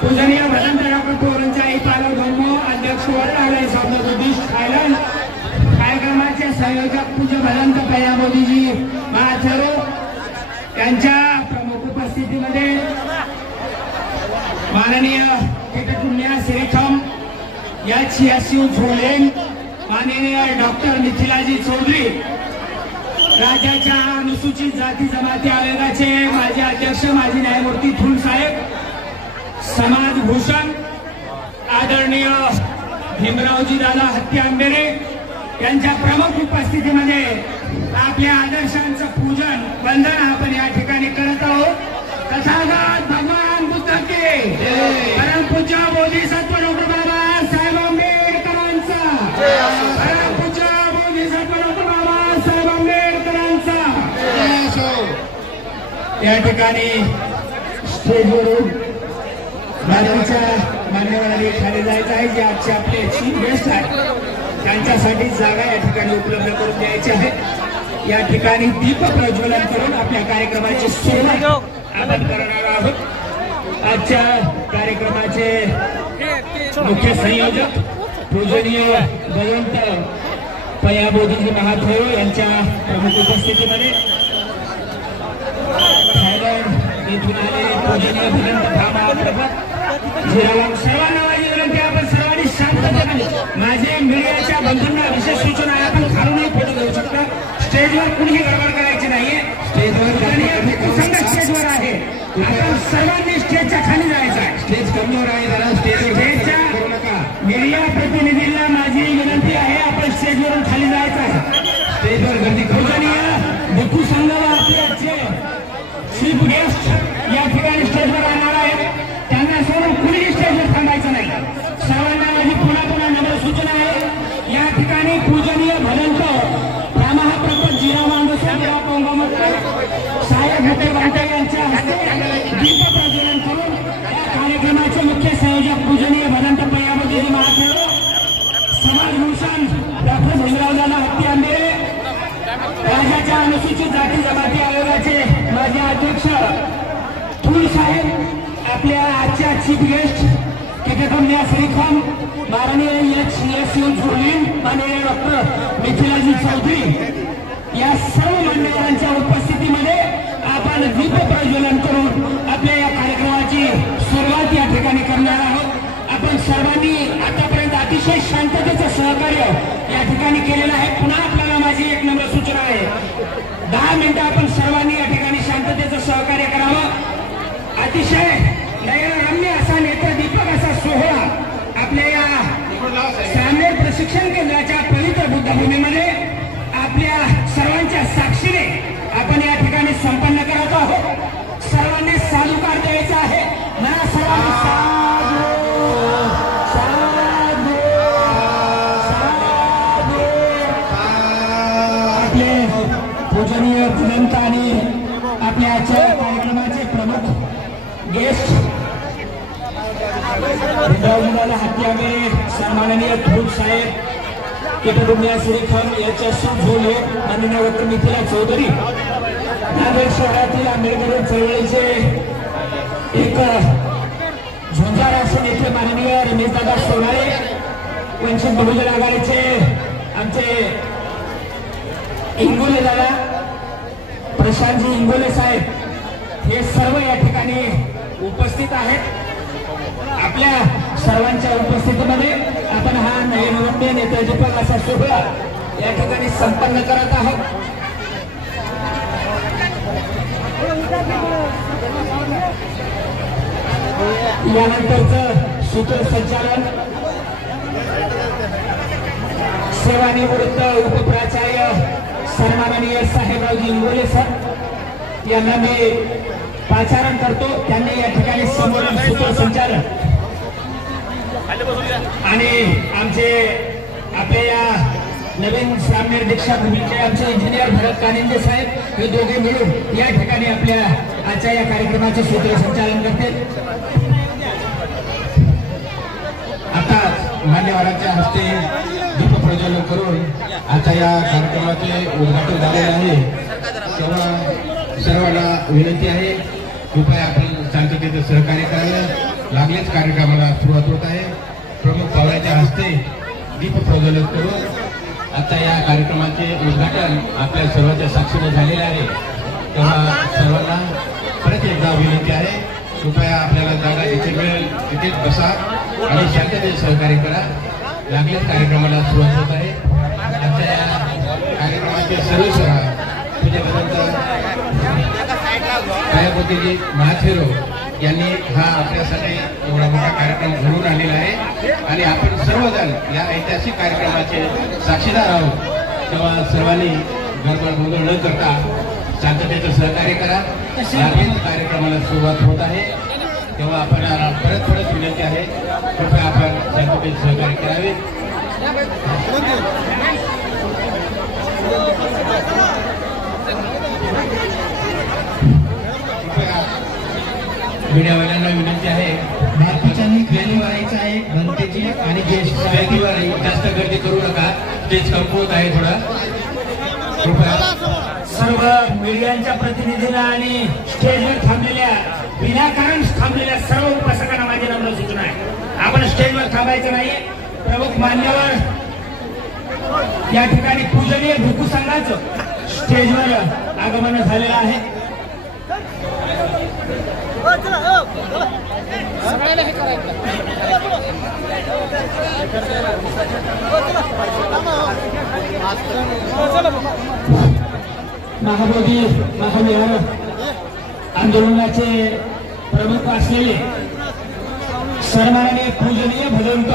पूजनीय भजनराव तोरणचाई पालक धर्म अध्यक्ष वरदालय सौदगुदिश थायलंड कार्यक्रमाचे संयोजक पूज्य भजंत पया मोदीजी महाथरो यांच्या प्रमुख उपस्थितीमध्ये माननीय केतपुण्या श्रीखम याची झोलेन माननीय डॉक्टर मिथिलाजी चौधरी राज्याच्या अनुसूचित जाती जमाती आयोगाचे माजी अध्यक्ष माजी न्यायमूर्ती थुल साहेब समाज भूषण आदरणीय भीमरावजी दादा हत्ती आंबेरे यांच्या प्रमुख उपस्थितीमध्ये आपल्या आदर्शांचं पूजन वंदन आपण या ठिकाणी करत आहोत। तथागत भगवान बुद्ध के परमपूज्य बोधिसत्व डॉक्टर बाबासाहेब आंबेडकरांचा परमपूज्य बोधिसत्व डॉक्टर बाबासाहेब आंबेडकरांचा या ठिकाणी स्टेजवरून बाजूच्या मान्यवरांनी खाली जायचं आहे। जे आजचे आपले चीफ गेस्ट आहेत त्यांच्यासाठी जागा या ठिकाणी उपलब्ध करून द्यायची आहे। या ठिकाणी दीप प्रज्वलन करून आपल्या कार्यक्रमाची सुरुवात आपण करणार आहोत। आजच्या कार्यक्रमाचे मुख्य संयोजक पूजनीय भगवंत पया मोदीजी महाथोरो यांच्या प्रमुख उपस्थितीमध्ये थायलंड येथून आलेले पूजनीय भगवंत भामा सर्वांना माझी विनंती आपण सर्वांनी शांततेने माझे मीडियाच्या बंधूंना विशेष सूचना आहे। आपण खालूनही फोटो घेऊ शकता। स्टेजवर कुणीही गडबड करायची नाहीये। स्टेजवर आहे आपण सर्वांनी स्टेजच्या खाली जायचं आहे। स्टेज कमीवर आहे जरा स्टेजच्या मीडिया प्रतिनिधींना माझी विनंती आहे आपण स्टेजवरून खाली जायचं आहे। स्टेजवर गर्दी पूजनीय भिक्खू संघ आपले चीफ गेस्ट या ठिकाणी स्टेजवर येणार आहे। त्यांना सोडून कुणीही स्टेजवर थांबायचं नाही। सर्वांना माझी पुन्हा पुन्हा नम्र सूचना आहे। या ठिकाणी पूजनीय भजंत रामप्रपत जिरामांग साहेब होते वाटे यांच्या हस्ते दीप प्रज्वलन करून या कार्यक्रमाचे मुख्य संयोजक पूजनीय भजंत पया मोदीजी महाथोरो समाज भूषण डॉक्टर भीमरावदादा हत्ती आंबेरे राज्याच्या अनुसूचित जाती जमाती आयोगाचे माजी अध्यक्ष थुल साहेब आपल्या आजच्या चीफ गेस्ट केतपुण्या श्रीखम माननीय झोलेन माननीय डॉक्टर मिथिलाजी चौधरी या सर्व मान्यवरांच्या उपस्थितीमध्ये आपण दीप प्रज्वलन करून आपल्या या कार्यक्रमाची सुरुवात या ठिकाणी करणार आहोत। आपण सर्वांनी आतापर्यंत अतिशय शांततेचं सहकार्य या ठिकाणी केलेलं आहे। पुन्हा आपल्याला माझी एक नम्र सूचना आहे 10 मिनिटं आपण सर्वांनी या ठिकाणी शांततेचं सहकार्य करावं। अतिशय नयनरम्य असा नेत्रदीपक असा सोहळा आपल्या या सामनेर प्रशिक्षण केंद्राच्या पवित्र बुद्धभूमीमध्ये आपल्या सर्वांच्या साक्षीने आपण या ठिकाणी संपन्न करत आहोत। सर्वांनी साधुकार द्यायचा आहे। मला सर्वांनी साधू साधू साधू गेस्ट भिंडरावजीला हाती आम्ही सन्माननीय धूत साहेब कीटकुंडिया श्रीखम याच्या झोले माननीय डॉक्टर मिथिला चौधरी नांदेड शहरातील आंबेडकरी चळवळीचे एक झुंजार असे नेते माननीय रमेशदादा सोनारे वंचित बहुजन आघाडीचे आमचे इंगोले दादा प्रशांतजी इंगोले साहेब हे सर्व या ठिकाणी उपस्थित आहेत। आपल्या सर्वांच्या उपस्थितीमध्ये आपण हा नयनरम्य नेत्रदीपक असा सोहळा या ठिकाणी संपन्न करत आहोत। यानंतरचं सूत्रसंचालन सेवानिवृत्त उपप्राचार्य सन्माननीय साहेबरावजी इंगोले सर यांना मी पाचारण करतो। त्यांनी या ठिकाणी समोर सूत्रसंचालन आणि आमचे आपल्या या नवीन सामनेर दीक्षा भूमीचे आमचे इंजिनियर भरत कानिंदे साहेब हे दोघे मिळून या ठिकाणी आपल्या आजच्या या कार्यक्रमाचे सूत्रसंचालन करतील। आता मान्यवरांच्या हस्ते दीप प्रज्वलन करून आता या कार्यक्रमाचे उद्घाटन झालेले आहे। सर्वांना विनंती आहे कृपया आपण शांततेचे सहकार्य करावे। लागलेच कार्यक्रमाला सुरुवात होत आहे। प्रमुख पाहुण्यांच्या हस्ते दीप प्रज्वलन करून आता या कार्यक्रमाचे उद्घाटन आपल्या सर्वांच्या साक्षीने झालेले आहे। तेव्हा सर्वांना परत एकदा विनंती आहे कृपया आपल्याला जागा जिथे मिळेल तिथेच बसा आणि शांततेचे सहकार्य करा। लागलेच कार्यक्रमाला सुरुवात होत आहे। आजच्या या कार्यक्रमाचे सर्वेसर्वा पूजेपर्यंत छायापतीजी महाथेरो यांनी हा आपल्यासाठी एवढा मोठा कार्यक्रम घडवून आणलेला आहे आणि आपण सर्वजण या ऐतिहासिक कार्यक्रमाचे साक्षीदार आहोत। तेव्हा सर्वांनी गडबड गोंधळ न करता शांततेचं सहकार्य करा। लागलीच कार्यक्रमाला सुरुवात होत आहे। तेव्हा आपण परत विनंती आहे कृपया आपण शांततेचं सहकार्य करावे। मीडियावाल्यांना विनंती आहे बाकीच्यांनी खाली व्हायचं आहे जनतेची आणि गेस्टवर जास्त गर्दी करू नका। तेच कमकुवत आहे थोडा कृपया सर्व मीडियाच्या प्रतिनिधींना आणि स्टेजवर थांबलेल्या विनाकारण थांबलेल्या सर्व उपासकांना माझी नम्र सूचना आहे आपण स्टेजवर थांबायचं नाही। प्रमुख मान्यवर या ठिकाणी पूजनीय भिक्खू संघाचं स्टेजवर आगमन झालेलं आहे। महाबोधी महाविहार आंदोलनाचे प्रमुख असलेले सन्माननीय पूजनीय भगवंत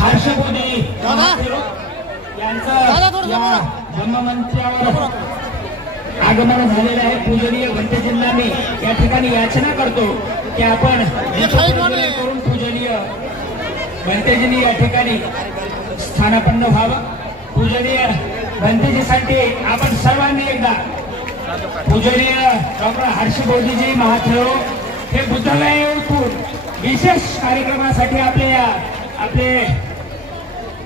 हर्षबोधी यांचं या जन्ममंचावर आगमन झालेलं आहे। पूजनीय घंटेजींना मी या ठिकाणी याचना करतो की आपण करून पूजनीय घंटेजींनी या ठिकाणी स्थानापन्न व्हावं। पूजनीय घंटेजीसाठी आपण सर्वांनी एकदा पूजनीय डॉक्टर हर्षबोधीजी महाथेरो हे बुद्धगया उठून विशेष कार्यक्रमासाठी आपले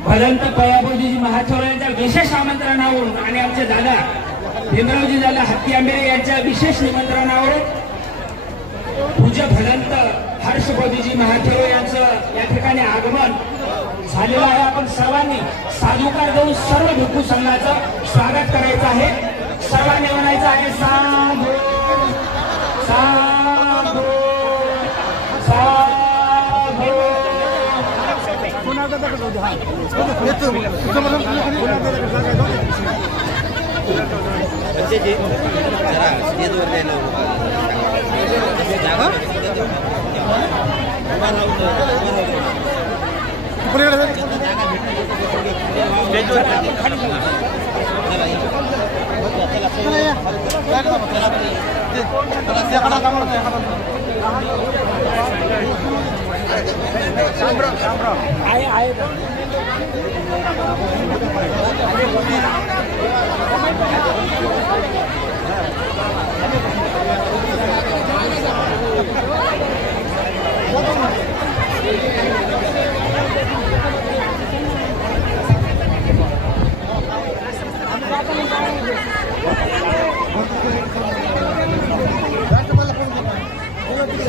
भदंत पयाबोधीजी महाथेरो यांच्या विशेष आमंत्रणावरून आणि आमचे दादा भीमरावजी दादा हत्ती आंबेरे यांच्या विशेष निमंत्रणावर पूज्य भदंत हर्षबोधीजी महाथेरो यांचं या ठिकाणी आगमन झालेलं आहे। आपण सर्वांनी साधुकार देऊन सर्व भिक्खू संघाचं स्वागत करायचं आहे। सर्वांनी म्हणायचं आहे साधू साधू साधू।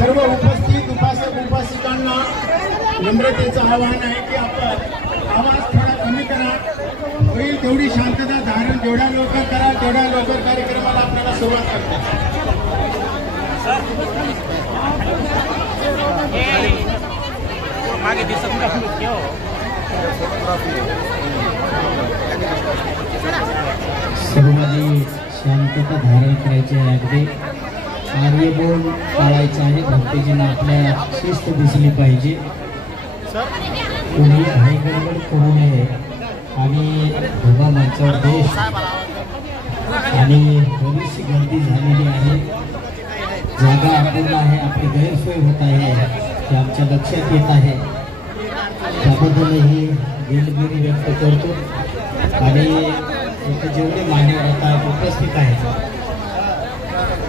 सर्व उपस्थित उपासिकांना नम्रतेचं आवाहन आहे की आपण आवाज थोडा कमी करा, होईल तेवढी शांतता धारण जेवढ्या लवकर करा तेवढ्या लवकर कार्यक्रमाला आपल्याला सुरुवात करतो. सर्वांनी शांतता धारण करायची आहे. अगदी कार्यबोल पाळायचं आहे. भक्तीजींना आपल्या शिस्त दिसली पाहिजे. कोणी घाई गडबड करू नये आणि उभा मंचावर देश आणि बरीचशी गर्दी झालेली आहे. जागा अपूर्ण आहे, आपली गैरसोय होत आहे हे आमच्या लक्षात येत आहे. त्याबद्दलही दिलगिरी व्यक्त करतो आणि इथे जेवढे मान्यवर आता उपस्थित आहेत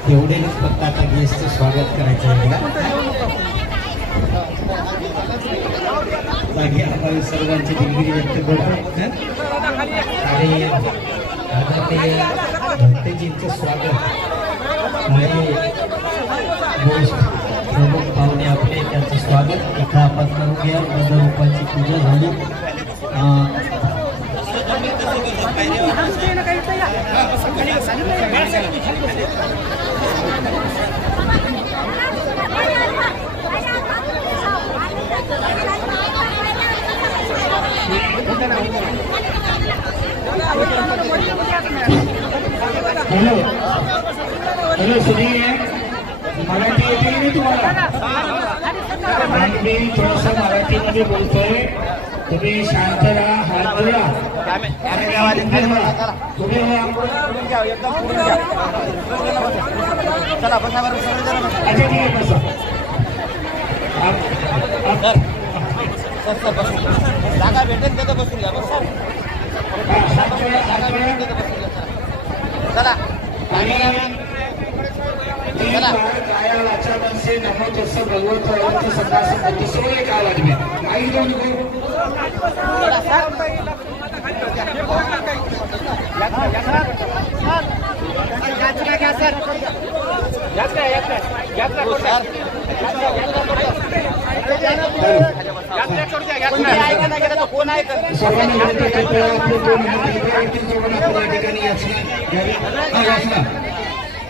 तेवढेच फक्त आता गेस्टचं स्वागत करायचं आहे का बाकी आपण सर्वांची दिलगिरी व्यक्त करतो आणि आता ते भक्तजींचं स्वागत आणि प्रमुख पाहुणे आपले त्यांचं स्वागत इथं आपण करून घ्या. रूपाची पूजा झाली. हॅलो हॅलो सुनील, मराठी येते नाही तुम्हाला? मी थोडंसं मराठीमध्ये बोलतोय, तुम्ही शांत राहा, हात जोडा. तुम्ही अच्छा ठीक आहे बसा. जागा भेटेल तिथं बसून घ्या. बस चला गायालाच्या मनसे नमो तस्स भगवत सदा संपत्ती सर्व एक आवाज घ्या. माईक देऊन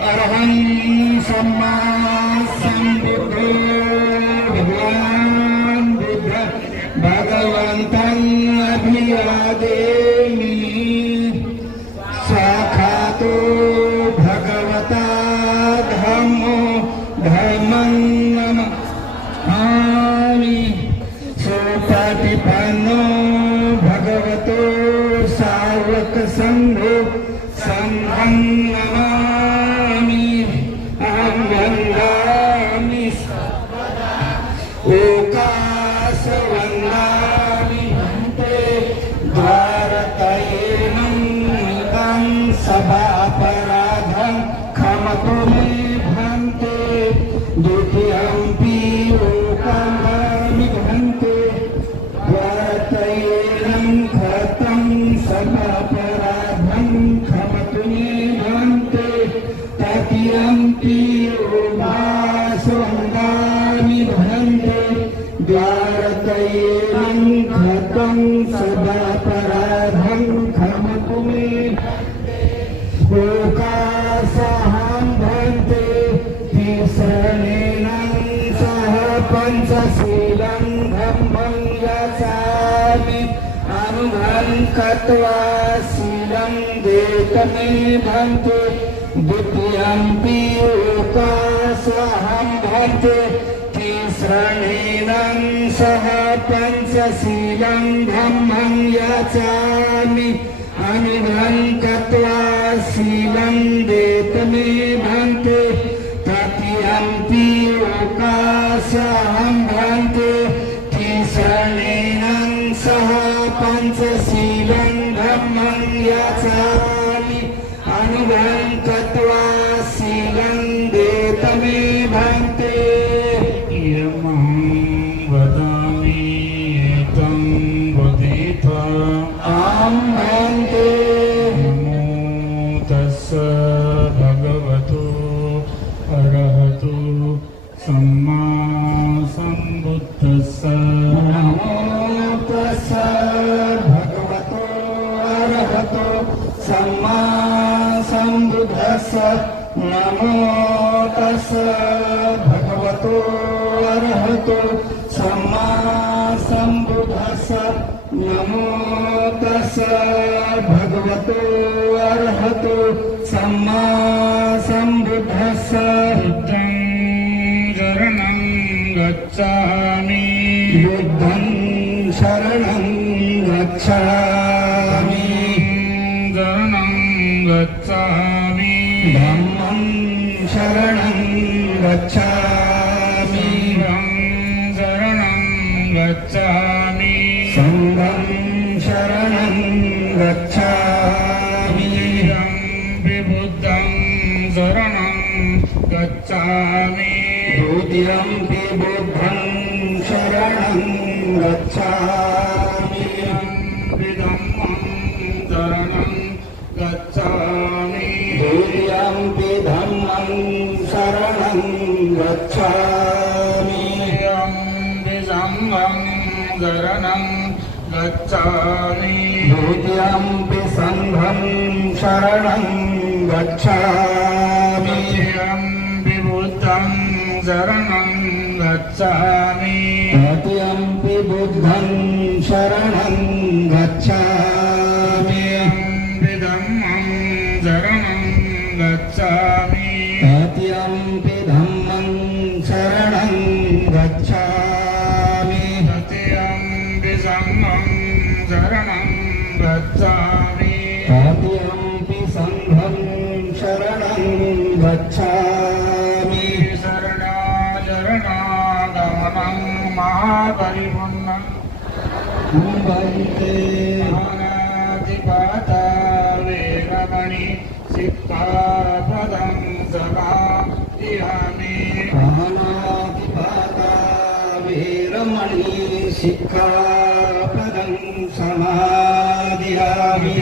अरहं सम्मा संबुद्धो भगवान बुद्ध भगवन्तं अभिवादेमि. साक्षातो भगवता धम्मो धम्मं नमामि. सोपातिपन्नो भगवतो सावक संघो संघं नमामि. अहं वन्दामि ओकास वन्दामि ते द्वारतयेनं मिदं सभापराधं क्षमतु मे भन्ते. द्वितीयंपि ओकामि भन्ते द्वारतयेनं कृतं सभापराधं क्षमतु मे भन्ते. तृतीयंपि ओकासवन्दामि भन्ते द्वारतयेनं कृतं सभापराधं क्षमतु मे. ओकासहं भन्ते तिसरणेनं सह पंचशीलं धम्मं याचामि. अनुगं कृत्वा शीलं देतमे भन्ते. द्वितीयंपि ओकासहं भन्ते तिसरणेनं सह पंचशीलं धम्मं याचामि. अनुगं कृत्वा शीलं देतमे भन्ते. तृतीयंपि ओकासहं भन्ते तिसरणेनं सह पंचशीलं धम्मं याचामि. अनुगं कृत्वा शीलं देतमे भन्ते. इयमहं वदामि एतं वदित्वा अहं भन्ते. नमो तस्स भगवतो अरहतो सम्मा तस् भगवतो अरहतो सम्मा सम्बुद्धस्स नमो तस् भगवतो अरहतो सम्मा सम्बुद्धस्स बुद्धं शरणं गच्छामि बुद्धं शरणं गच्छामि शरणं गच्छामि धम्मं शरणं गच्छामि शरणं गच्छामि संघं शरणं गच्छामि बुद्धं शरणं गच्छामि द्वितीयंपि बुद्धं शरणं गच्छामि धम्मं शरणं गच्छामि द्वितीयंपि धम्मं शरणं गच्छामि संघं शरणं गच्छामि द्वितीयंपि संघं शरणं गच्छामि बुद्धं शरणं गच्छामि तृतीयंपि बुद्धं शरणं गच्छामि धम्मं शरणं गच्छामि तृतीयंपि धम्मं शरणं गच्छामि तृतीयंपि संघं शरणं गच्छामि तृतीयंपि संघं शरणं गच्छामि शरणागमनं महापरिपूर्णं वन्दे अनादिपाता वेरमणि सिक्खापदं समादियामि अनादिपाता वेरमणि सिक्खापदं समादियामि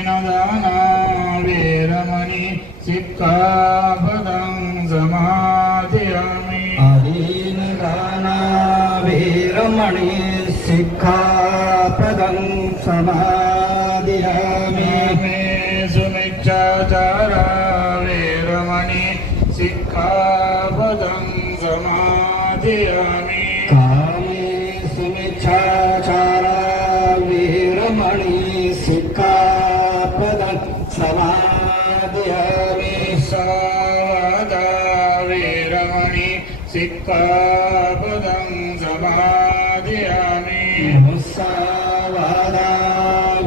दाना वेरमणि सिक्खापदं समादियामि अदीनदाना वेरमणि सिक्खापदं समादियामि सुमिच्छाचारा वेरमणि सिक्खापदं समादियामि कामे सुमिच्छाचारा वेरमणि सिक्खापदं समादियामि सावधा वेरमणि सिक्खापदं समादियामि मुसावादा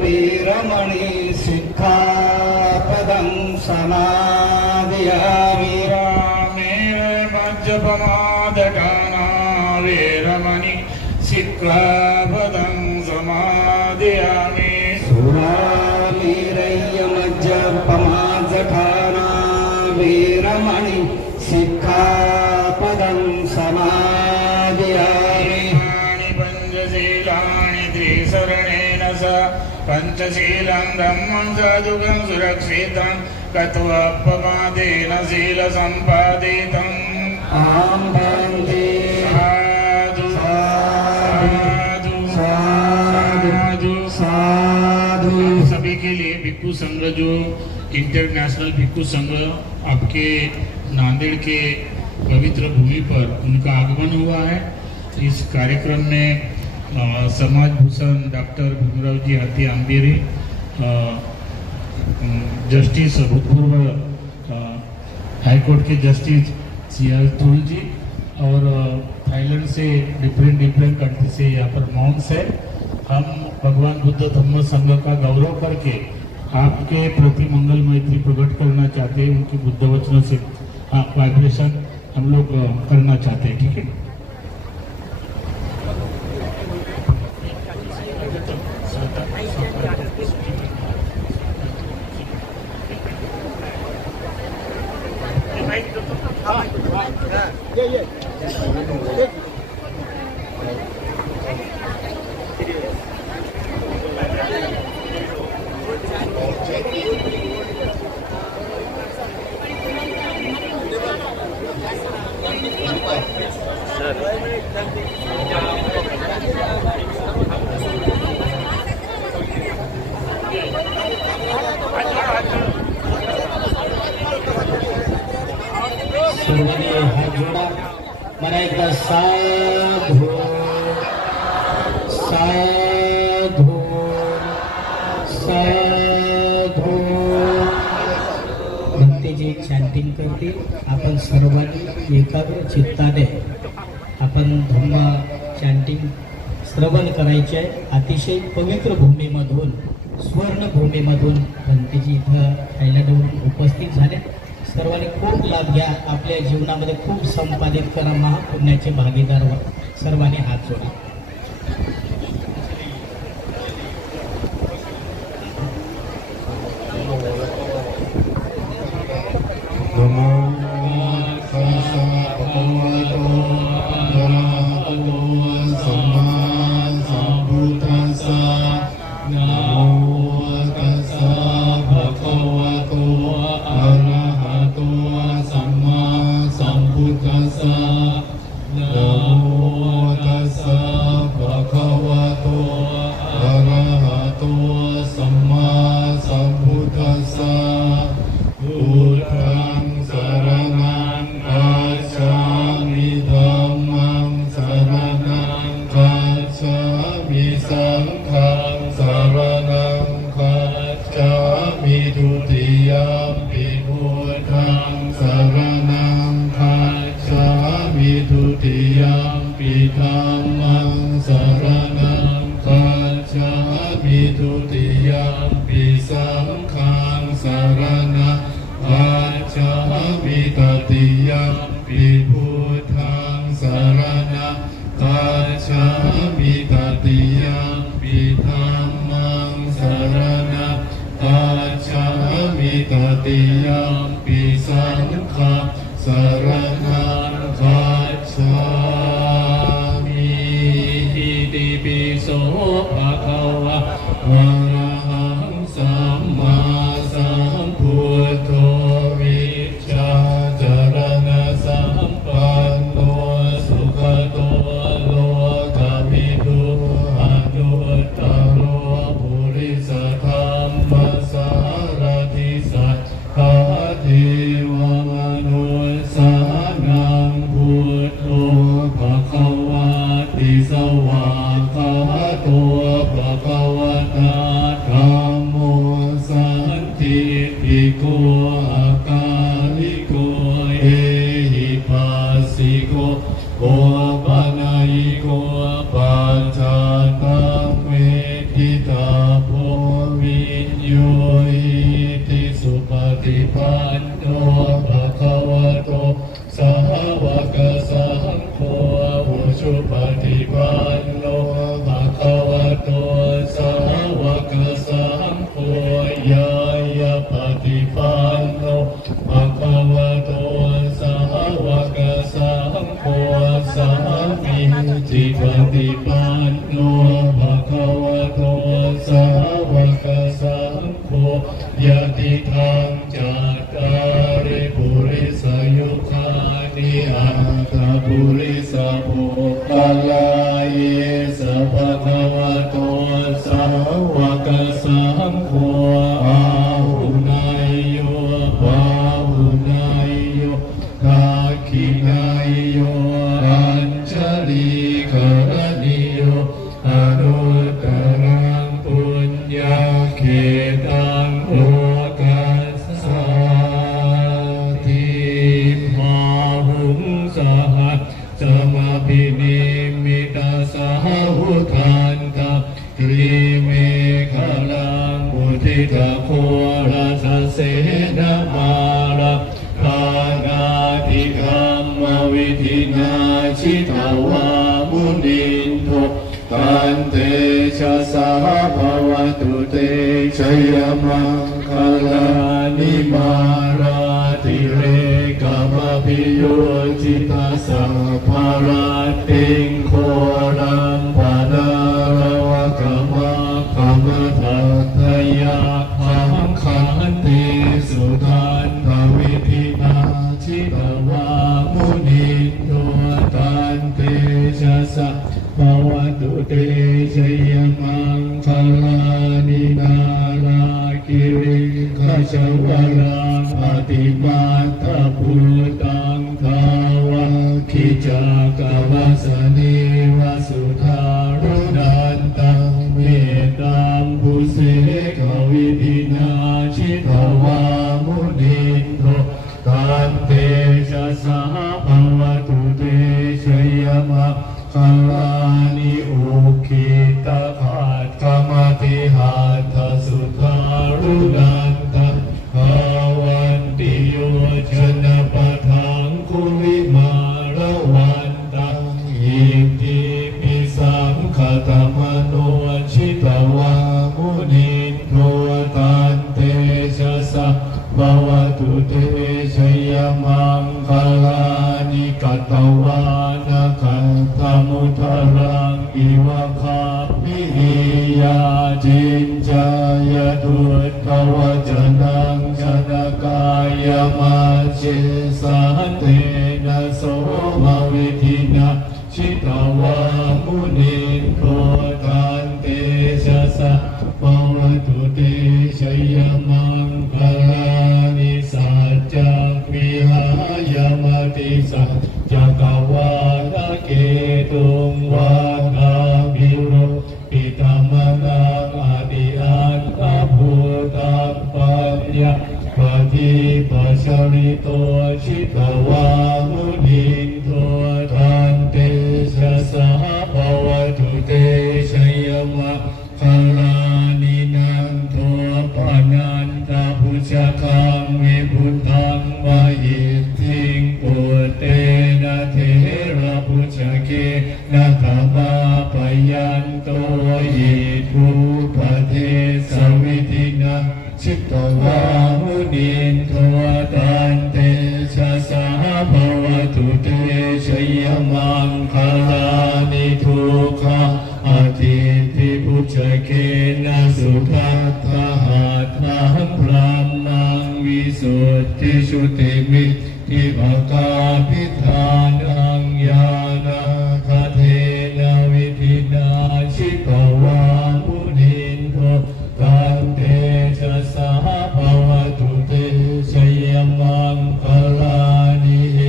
वेरमणि सिक्खापदं समादियामि रामेण मज्जपमादगाना वेरमणि सिक्खापदं समादियामि सुरामेरय्यमज्जपमादगाना वेरमणि सिक्खापदं समादियामि पंचशीलानि त्रिशरणेन स पंचशीलं धम्मं साधुकं सुरक्षितं कत्वापमादेन शीलसम्पादितम् अहं वन्दे साधु साधु साधु साधु। सभी के लिए भिक्षु संघ जो इंटरनेशनल भिक्षु संघ आपके नांदेड़ के पवित्र भूमि पर उनका आगमन हुआ है। इस कार्यक्रम में समाज भूषण डॉक्टर भीमराव जी हाथी आंबेरे, जस्टिस भूतपूर्व हाईकोर्ट के जस्टिस CR तुल जी और थाईलैंड से डिफरेंट कंट्री से यहाँ पर मॉन्क्स है। हम भगवान बुद्ध धम्म संघ का गौरव करके आपके प्रति मंगल मैत्री प्रकट करना चाहते हैं। उनके बुद्ध वचनों से वाइब्रेशन हम लोग करना चाहते हैं। ठीक है। सर्वांनी हात जोडा. मला एकदा साधू साधू साधू भक्तीची चॅन्टिंग करतील. आपण सर्वांनी एकाग्र चित्ताने आपण धम्म चॅन्टिंग श्रवण करायचे आहे. अतिशय पवित्र भूमीमधून स्वर्णभूमीमधून भंतेजी इथं थायलंडहून उपस्थित झाले. सर्वांनी खूप लाभ घ्या. आपल्या जीवनामध्ये खूप संपादित करा. महापुण्याचे भागीदार व्हा. सर्वांनी हात जोडा. Pati mata putang จักวัสเนวสุธารุนันตังเมตตัมปุเสกวิธินาชิตวามุนินโทกันเตชะสาภวตุเตชยมะคารานิโอคิตาขัดกามติหัตถสุธารุนันตังภวันติโยชนะปะทังคุลิมาระวันตังอิติปิสังขตมโนชิตวามุนินโทตันเตชะสะภวตุเตชยมังคลานิกัตวานะคันธมุทรังอิวะคาปิยาจินจายตุตวจนังชนะกายมาเชสันเตนะโสภวิธินาชิตวามุนินโทตันเตชะสะภวตุเตชยมังคลานิสัจจวิหายมติสัจจกวาลเกตุงวากาภิโรปิตามนังอดิอันตภูตัมปัญญาปฏิปัสสริโตชิตวามุนินโทตันเตชะสะภวตุเตชยมะคลานินันโทปนันตพุชคังวิพุตังวะหิทิงปุเตนะเทระพุชเกนะธรรมาปยันโตหิทุปเทสวิธินาชิตวามุนินโทตันเตชะสะภวตุเตชยมังคลานิทุกขะอทิติพุชเกนะสุทัตถะหัตถังพระมังวิสุทธิชุติมิทิภกาภิธานังญาณคเทนะวิธินาชิตวามุนินโทตันเตชะสะภวตุเตชยมังคลานิเอ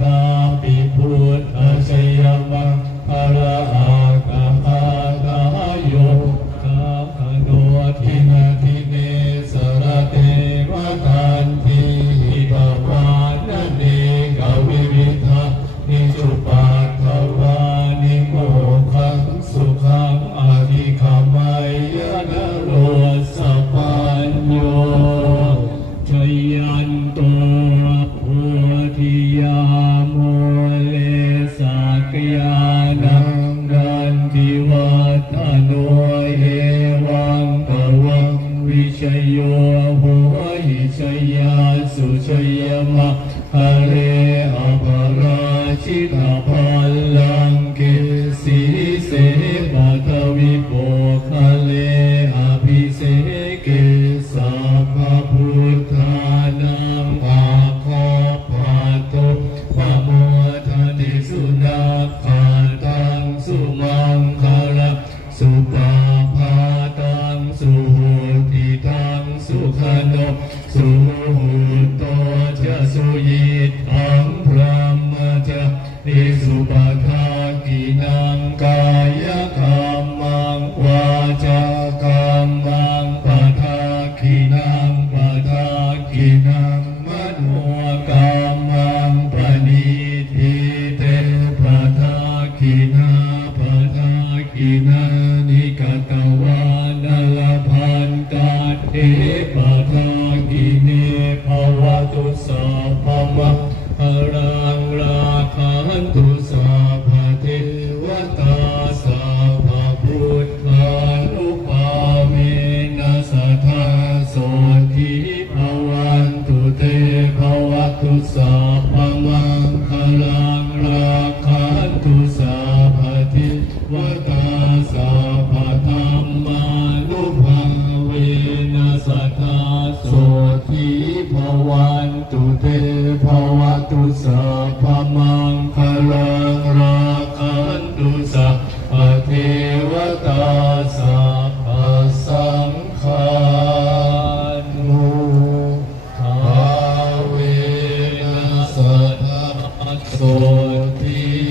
ตาปิพุทธชยมังคลาอาคาคาคาโยคาคโนทินาทิเนสระเทวทันติหิตวานเนกวิวิธานิจุปัฏฐวานิโมขังสุขังอธิขมัยยนะโลสัพพัญโยชยันโตโพธิยาโมเลสักยานังดันทิวัฒโนเอวังตวังวิชโยโหหิชยาสุชยมะหะเรอภราชิตาภัลลังเกสีเสปัทวิโปคะเลอภิเสเกสัพพพุทธานังอาคาภาโตปะโมทะนิสุนาคาตังสุมังคลาสุปาภาตังสุโหติตังสุขโนสุหุโตจะสุยิตังพระมจะนิสุปทากินังกายกรรมังวาจากรรมังปทากินังปทากินังมโนกรรมังปณิทิเตปทากินาปทากินานิกตวานลพันตาเทปทากิเนภวตุสัพพมะหรังราคันตุสัพพเทวตาสัพพพุทธานุภาเวนัสสทธาโสทิภวันตุเตภวตุสัพพมังคลังราคันตุสัพพเทวตาสัพพธัมมานุภาเวนัสสทธาโสทิภวันตุเตภวตุสัพพมังคลังราคันตุสัพพเทวตาสัพพสังฆานุภาเวนัสสทธาโสทิ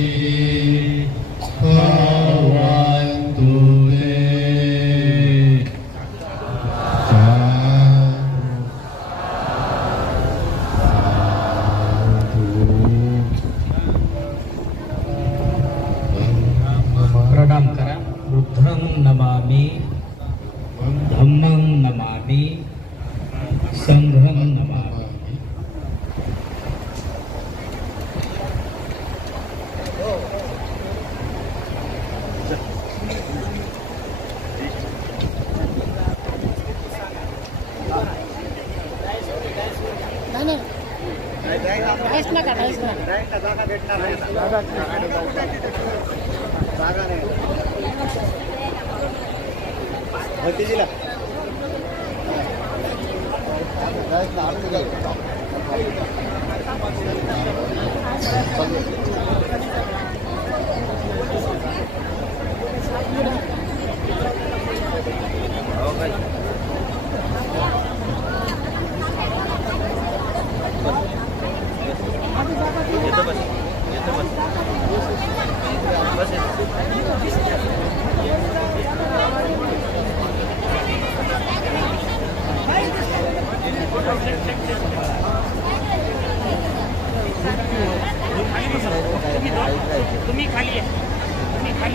तुम्ही खाली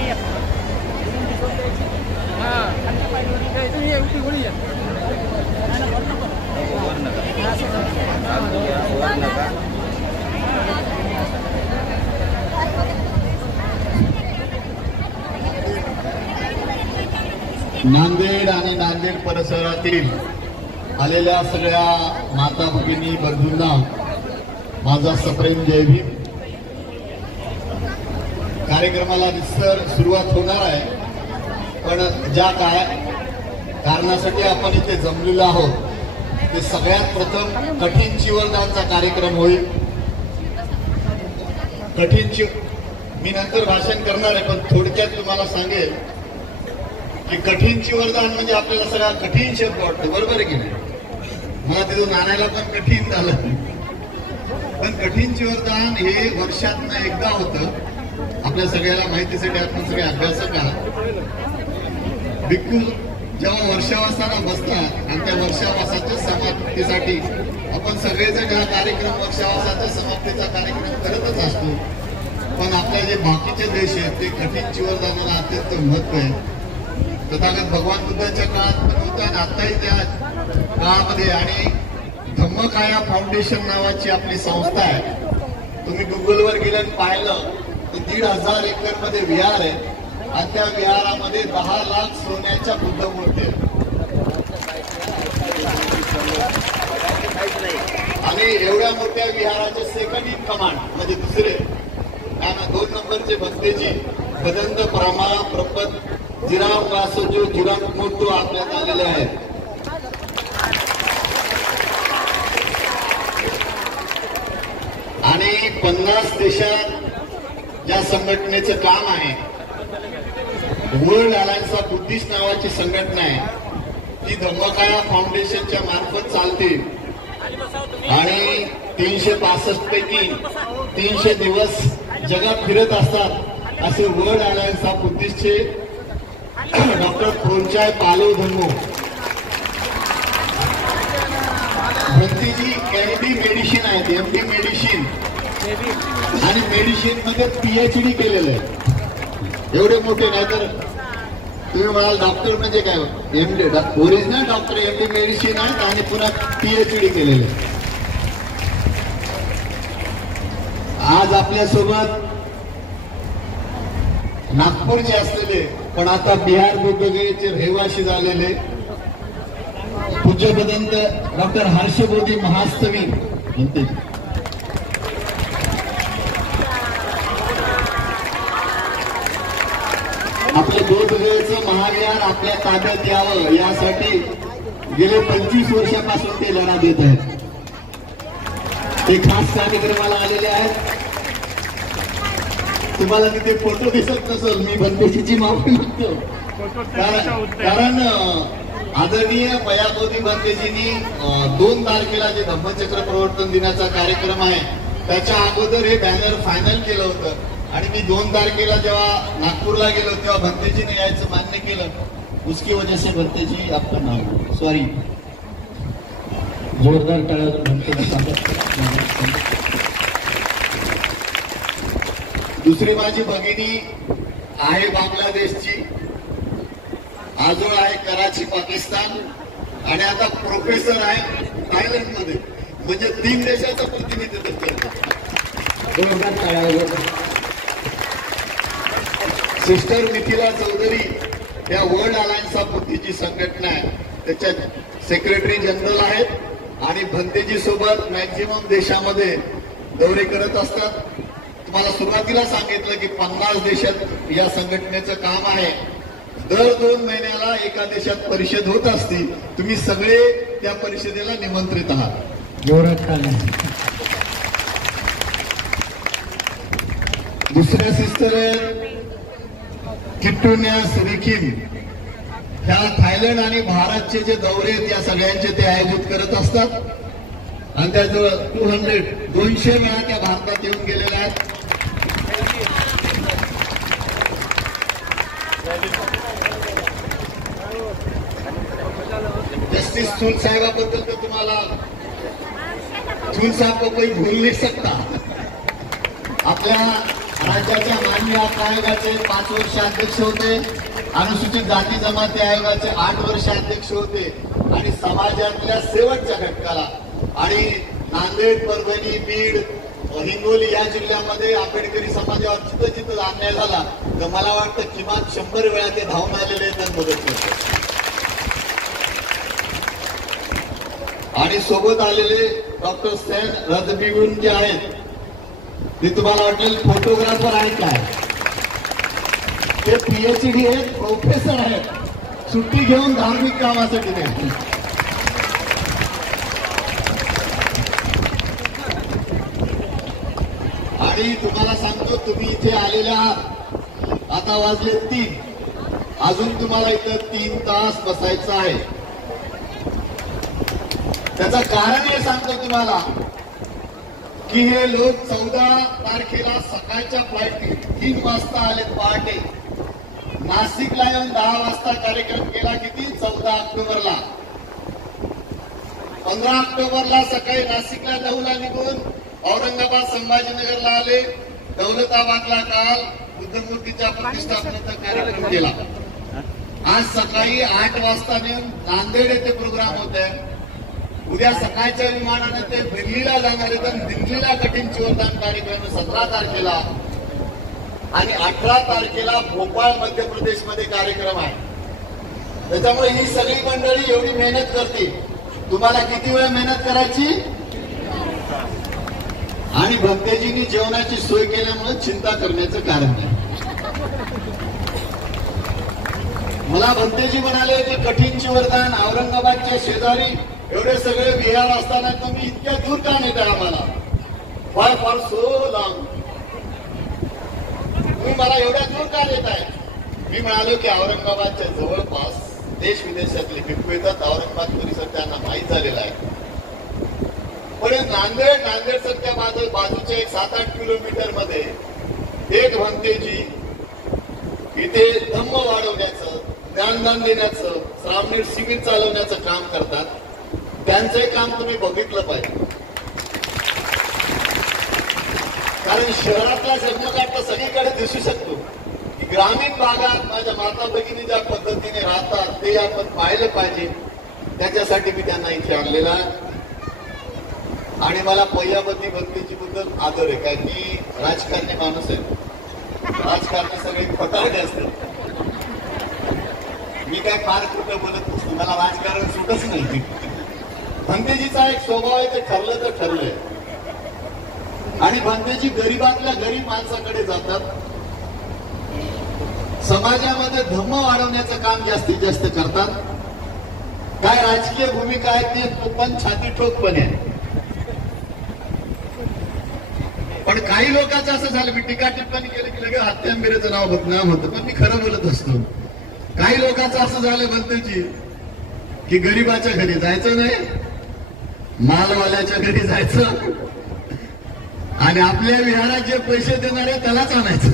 या नांदेड आणि नांदेड परिसरातील आलेल्या सगळ्या माता भगिनी बंधूंना माझा सप्रेम जय भीम. कार्यक्रमाला निस्तर सुरुवात होणार आहे, पण ज्या कारणासाठी आपण इथे जमलेलो आहोत ते सगळ्यात प्रथम कठीण चिवरदानचा कार्यक्रम होईल. मी नंतर भाषण करणार आहे, पण थोडक्यात तुम्हाला सांगेल की कठीण चिवरदान म्हणजे आपल्याला सगळा कठीण शब्द वाटतो, बरोबर आहे की नाही? मला तिथून आणायला पण कठीण झालं, पण कठीण चिवरदान हे वर्षातनं एकदा होतं. आपल्या सगळ्याला माहितीसाठी आपण सगळे अभ्यासक आहात. भिक्खू जेव्हा वर्षावासाला बसतात आणि त्या वर्षावासाच्या समाप्तीसाठी आपण सगळेजण हा कार्यक्रम वर्षावासाच्या समाप्तीचा कार्यक्रम करतच असतो. पण आपल्या जे बाकीचे देश आहेत ते कठीण चिवरदानाला अत्यंत महत्व आहे. तथागत भगवान बुद्धाच्या काळात पण होतं आणि आताही त्या काळामध्ये. आणि धम्मकाया फाउंडेशन नावाची आपली संस्था आहे. तुम्ही गुगलवर गेलं आणि पाहिलं तर 1,500 एकर मध्ये विहार आहे आणि त्या विहारामध्ये 10 लाख सोन्याच्या बुद्ध मूर्ती आहेत. आणि एवढ्या मोठ्या विहाराचे सेकंड इन कमांड म्हणजे दुसरे 2 नंबरचे भंतेजी बदंत प्रमा प्रपत जिराव कासोजो जिराव मोठो आपल्यात आलेले आहेत. आणि 50 देशात ज्या संघटनेचं काम आहे, वर्ल्ड अलायन्स ऑफ बुद्धिस्ट नावाची संघटना आहे, ती धम्मकाया फाउंडेशनच्या मार्फत चालते. आणि 365 पैकी 300 दिवस जगात फिरत असतात असे वर्ल्ड अलायन्स ऑफ बुद्धिस्टचे डॉक्टर फ्रोंचाय पालो धम्मो भंतीजी एमडी मेडिसिन आहेत, एमडी मेडिसिन आणि मेडिसिन मध्ये PhD केलेलं आहे. एवढे मोठे नाही तर तुम्ही म्हणाल डॉक्टर म्हणजे काय, MD original doctor MD medicine आहेत आणि पुन्हा PhD केलेले. आज आपल्यासोबत नागपूरचे असलेले पण आता बिहार बोधगयेचे रहिवासी झालेले पूज्य बदंत डॉक्टर हर्षबोधी महास्तवी म्हणते. आपले बोधगयेचं महाविहार आपल्या ताब्यात यावं यासाठी गेले 25 वर्षापासून ते लढा देत आहेत. ते खास कार्यक्रमाला आलेले आहेत. तुम्हाला तिथे फोटो दिसत नसेल, मी बंदेशीची माफी मागतो, कारण आदरणीय मयाबोधी बंदेजींनी 2 तारखेला जे धम्मचक्र प्रवर्तन दिनाचा कार्यक्रम आहे त्याच्या अगोदर हे बॅनर फायनल केलं होतं. आणि मी 2 तारखेला जेव्हा नागपूरला गेलो तेव्हा भंतेजीने यायचं मान्य केलं. उसकी वजह से भंतेजी आपका नाम सॉरी जोरदार टाळ्या भंतेजी. दुसरी माझी भगिनी आहे बांगलादेशची, आजोळ आहे कराची पाकिस्तान आणि आता प्रोफेसर आहे थायलंड मध्ये. म्हणजे 3 देशाचं प्रतिनिधित्व करतात. जोरदार टाळ्या. सिस्टर मिथिला चौधरी या वर्ल्ड अलायन्स ऑफ बुद्धीची संघटना आहे, त्याच्यात सेक्रेटरी जनरल आहेत. आणि भंतेजी सोबत मॅक्झिमम देशामध्ये दौरे करत असतात. तुम्हाला सुरुवातीला सांगितलं की 50 देशात या संघटनेचं काम आहे. दर 2 महिन्याला एका देशात परिषद होत असती. तुम्ही सगळे त्या परिषदेला निमंत्रित आहात. जोरात चाललंय. दुसऱ्या सिस्टर किट्टून्या रिखीम, ह्या थायलंड आणि भारतचे जे दौरे आहेत या सगळ्यांचे ते आयोजित करत असतात. आणि त्याजवळ 200 वेळा त्या भारतात येऊन गेलेल्या आहेत. जस्टिस थूल साहेबाबद्दल तर तुम्हाला थूल साहेब को कोई भूल नहीं सकता. आपल्या राज्याच्या मानवी हक्क आयोगाचे 5 वर्ष अध्यक्ष होते. अनुसूचित जाती जमाती आयोगाचे 8 वर्ष अध्यक्ष होते. आणि समाजातल्या शेवटच्या घटकाला आणि नांदेड, परभणी, बीड, हिंगोली या जिल्ह्यामध्ये आंबेडकरी समाजावर जिथं जिथं अन्याय झाला तर मला वाटतं किमान 100 वेळा ते धावून आलेले आहेत, मदत करतात. आणि सोबत आलेले डॉक्टर सैन रदबिगुन जे आहेत ते तुम्हाला वाटेल फोटोग्राफर आहेत काय, ते PhD आहेत, प्रोफेसर आहेत. सुट्टी घेऊन धार्मिक कामासाठी नाही. आणि तुम्हाला सांगतो तुम्ही इथे आलेल्या आहात. आता वाजले 3. अजून तुम्हाला इथं 3 तास बसायचं आहे. त्याचं कारण हे सांगतो तुम्हाला की हे लोक 14 तारखेला सकाळच्या फ्लाईटने 3 वाजता आले पहाटे. नाशिकला येऊन 10 वाजता कार्यक्रम केला. किती? 14 ऑक्टोबरला. 15 ऑक्टोबरला सकाळी नाशिकला 9ला निघून औरंगाबाद संभाजीनगरला आले. दौलताबादला काल बुद्धमूर्तीच्या प्रतिष्ठापनेचा कार्यक्रम केला. आज सकाळी 8 वाजता नेऊन नांदेड येथे प्रोग्राम होत आहे. उद्या सकाळच्या विमानाने ते दिल्लीला जाणार आहेत. दिल्लीला कठीण चिवरदान कार्यक्रम 17 तारखेला आणि 18 तारखेला भोपाळ मध्य प्रदेशमध्ये कार्यक्रम आहे. त्याच्यामुळे ही सगळी मंडळी एवढी मेहनत करते. तुम्हाला किती वेळ मेहनत करायची? आणि भक्तेजींनी जेवणाची सोय केल्यामुळे चिंता करण्याचं कारण नाही. मला भक्तेजी म्हणाले की कठीण चिवरदान औरंगाबादच्या शेजारी एवढे सगळे विहार असताना तुम्ही इतक्या दूर का नेताय आम्हाला? Y for so long? तुम्ही मला एवढ्या दूर का नेताय? मी म्हणालो की औरंगाबादच्या जवळपास देश विदेशातले भिक्खू येतात. औरंगाबाद परिसर त्यांना माहीत झालेला आहे. पण नांदेड सारख्या बाजूच्या 7-8 किलोमीटर मध्ये एक भंतेजी इथे धम्म वाढवण्याचं, ज्ञानदान देण्याचं, श्रावणी शिबिर चालवण्याचं काम करतात. त्यांचे काम तुम्ही बघितलं पाहिजे. कारण शहरातला जन्मगाठ तर सगळीकडे दिसू शकतो. ग्रामीण भागात माझ्या माता भगिनी ज्या पद्धतीने राहतात ते आपण पाहिलं पाहिजे. त्याच्यासाठी मी त्यांना इथे आणलेला आहे. आणि मला पय्यावती भक्तीची बद्दल आदर आहे. कारण की राजकारणी माणूस आहे. राजकारणी सगळे फटारडे असतात. मी काय फार कुठं बोलत नसतो. मला राजकारण सुटच नाही. भंतेजीचा एक स्वभाव आहे, ते ठरलं तर ठरलंय. आणि भंतेजी गरीबातल्या गरीब माणसाकडे जातात. समाजामध्ये धम्म वाढवण्याचं काम जास्तीत जास्त करतात. काय राजकीय भूमिका आहे ती पण छाती ठोकपणे आहे. पण काही लोकांचं असं झालं, मी टीका टिप्पणी केली की लगेच हत्याआंबेचं नाव बदनाम होतं. पण मी खरं बोलत असतो. काही लोकांचं असं झालं भंतेजी की गरीबाच्या घरी जायचं नाही, मालवाल्याच्या घरी जायचं आणि आपल्या विहारात जे पैसे देणारे त्यालाच आणायचं.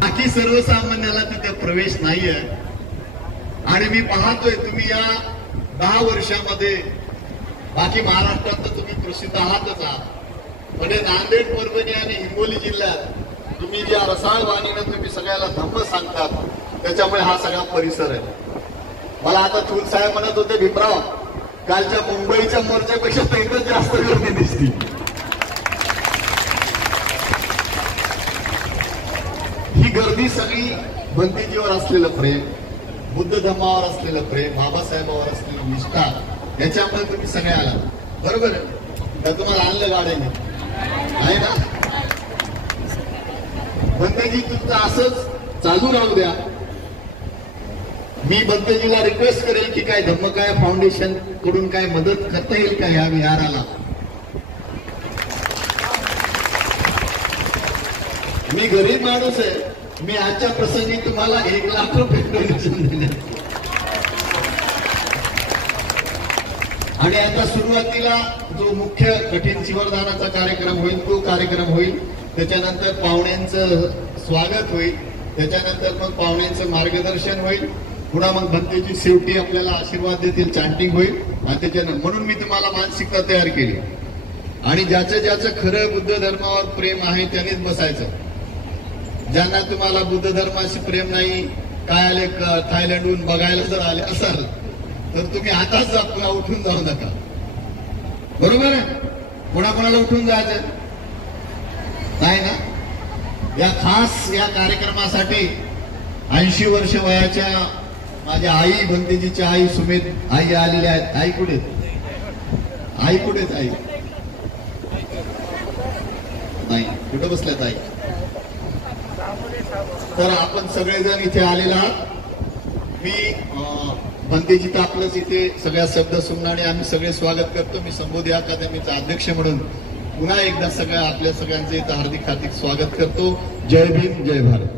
बाकी सर्वसामान्याला तिथे प्रवेश नाहीये. आणि मी पाहतोय तुम्ही या 10 वर्षामध्ये बाकी महाराष्ट्रात तर तुम्ही प्रसिद्ध आहातच आहात. म्हणजे नांदेड, परभणी आणि हिंगोली जिल्ह्यात तुम्ही ज्या रसाळ वाणीनं तुम्ही सगळ्याला धम्म सांगतात, त्याच्यामुळे हा सगळा परिसर आहे. मला आता थूल साहेब म्हणत होते भीमराव, कालच्या मुंबईच्या मोर्चापेक्षा तर इथं जास्त गर्दी दिसती. ही गर्दी सगळी भंतेजीवर असलेलं प्रेम, बुद्ध धम्मावर असलेलं प्रेम, बाबासाहेबावर असलेली निष्ठा, याच्यामुळे तुम्ही सगळे आला. बरोबर आहे. तर तुम्हाला आणलं गाड्याने. आहे ना? बंतेजी तुमचं असंच चालू राहू द्या. मी बंतेजीला रिक्वेस्ट करेल की काय धम्मकाय फाउंडेशन कडून काय मदत करता येईल का या विहाराला. मी गरीब माणूस आहे. मी आजच्या प्रसंगी तुम्हाला 1 लाख रुपये डोनेशन देण्यात. आणि आता सुरुवातीला जो मुख्य कठीण चिवरदानाचा कार्यक्रम होईल तो कार्यक्रम होईल. त्याच्यानंतर पाहुण्यांचं स्वागत होईल. त्याच्यानंतर मग पाहुण्यांचं मार्गदर्शन होईल. पुन्हा मग भंतेची शेवटी आपल्याला आशीर्वाद देतील, चॅन्टिंग होईल. आणि त्याच्यानंतर म्हणून मी तुम्हाला मानसिकता तयार केली. आणि ज्याचं खरं बुद्ध धर्मावर प्रेम आहे त्यांनीच बसायचं. ज्यांना तुम्हाला बुद्ध धर्माशी प्रेम नाही, काय आले थायलंडहून बघायला जर आले असाल तर तुम्ही आताच पुन्हा उठून जाऊ नका. बरोबर आहे? कोणाकोणाला उठून जायचं नाही ना. या खास या कार्यक्रमासाठी 80 वर्ष वयाच्या माझ्या आई, बंतेजीच्या आई सुमेध आई आलेल्या आहेत. आई कुठे? आई कुठेच? आई नाही. कुठं बसल्यात आई? तर आपण सगळेजण इथे आलेला आहात. मी बंतेजी तर आपलंच इथे सगळ्या शब्द सुमनाने आम्ही सगळे स्वागत करतो. मी संबोधी अकादमीचा अध्यक्ष म्हणून पुन्हा एकदा सगळ्या आपल्या सगळ्यांचे इथं हार्दिक हार्दिक स्वागत करतो. जय भीम, जय भारत.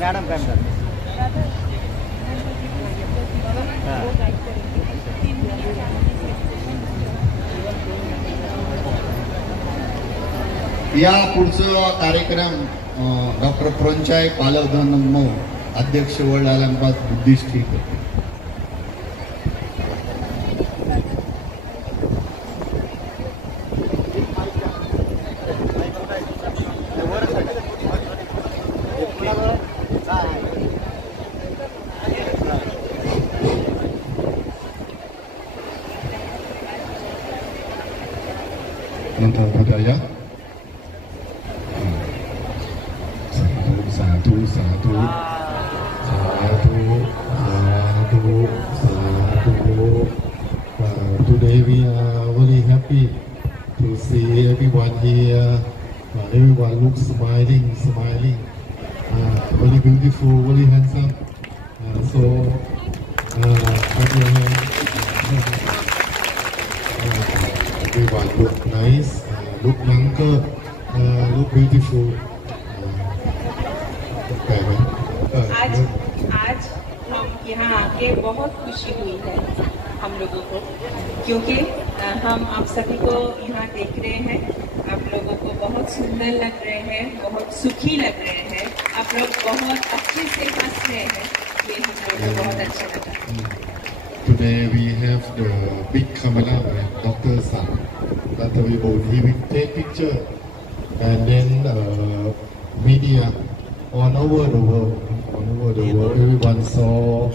मॅडम काय म्हणतात? या पुढचा कार्यक्रम डॉक्टर प्रोंचाय पालवधनमो अध्यक्ष वर्ल्ड आलमबाद बुद्धिस्ट ठीक. Nanta Padaya. Satu, satu, satu, satu, satu. Today we are very happy to see everyone here. Everyone looks smiling, smiling. Very beautiful, very handsome. So, clap your hands. Everyone look nice, look younger, look beautiful. आज हम यहाँ आके बहुत खुशी हुई है हम लोगों को, क्योंकि हम आप सभी को यहाँ देख रहे हैं. आप लोगों को बहुत सुंदर लग रहे हैं, बहुत सुखी लग रहे हैं. आप लोग बहुत अच्छे से हंस रहे हैं. ये हम लोगों को बहुत अच्छा लगा. Today we have the big camera with Dr. San. Dr. Vibon, he will take picture and then media all over the world. Everyone saw.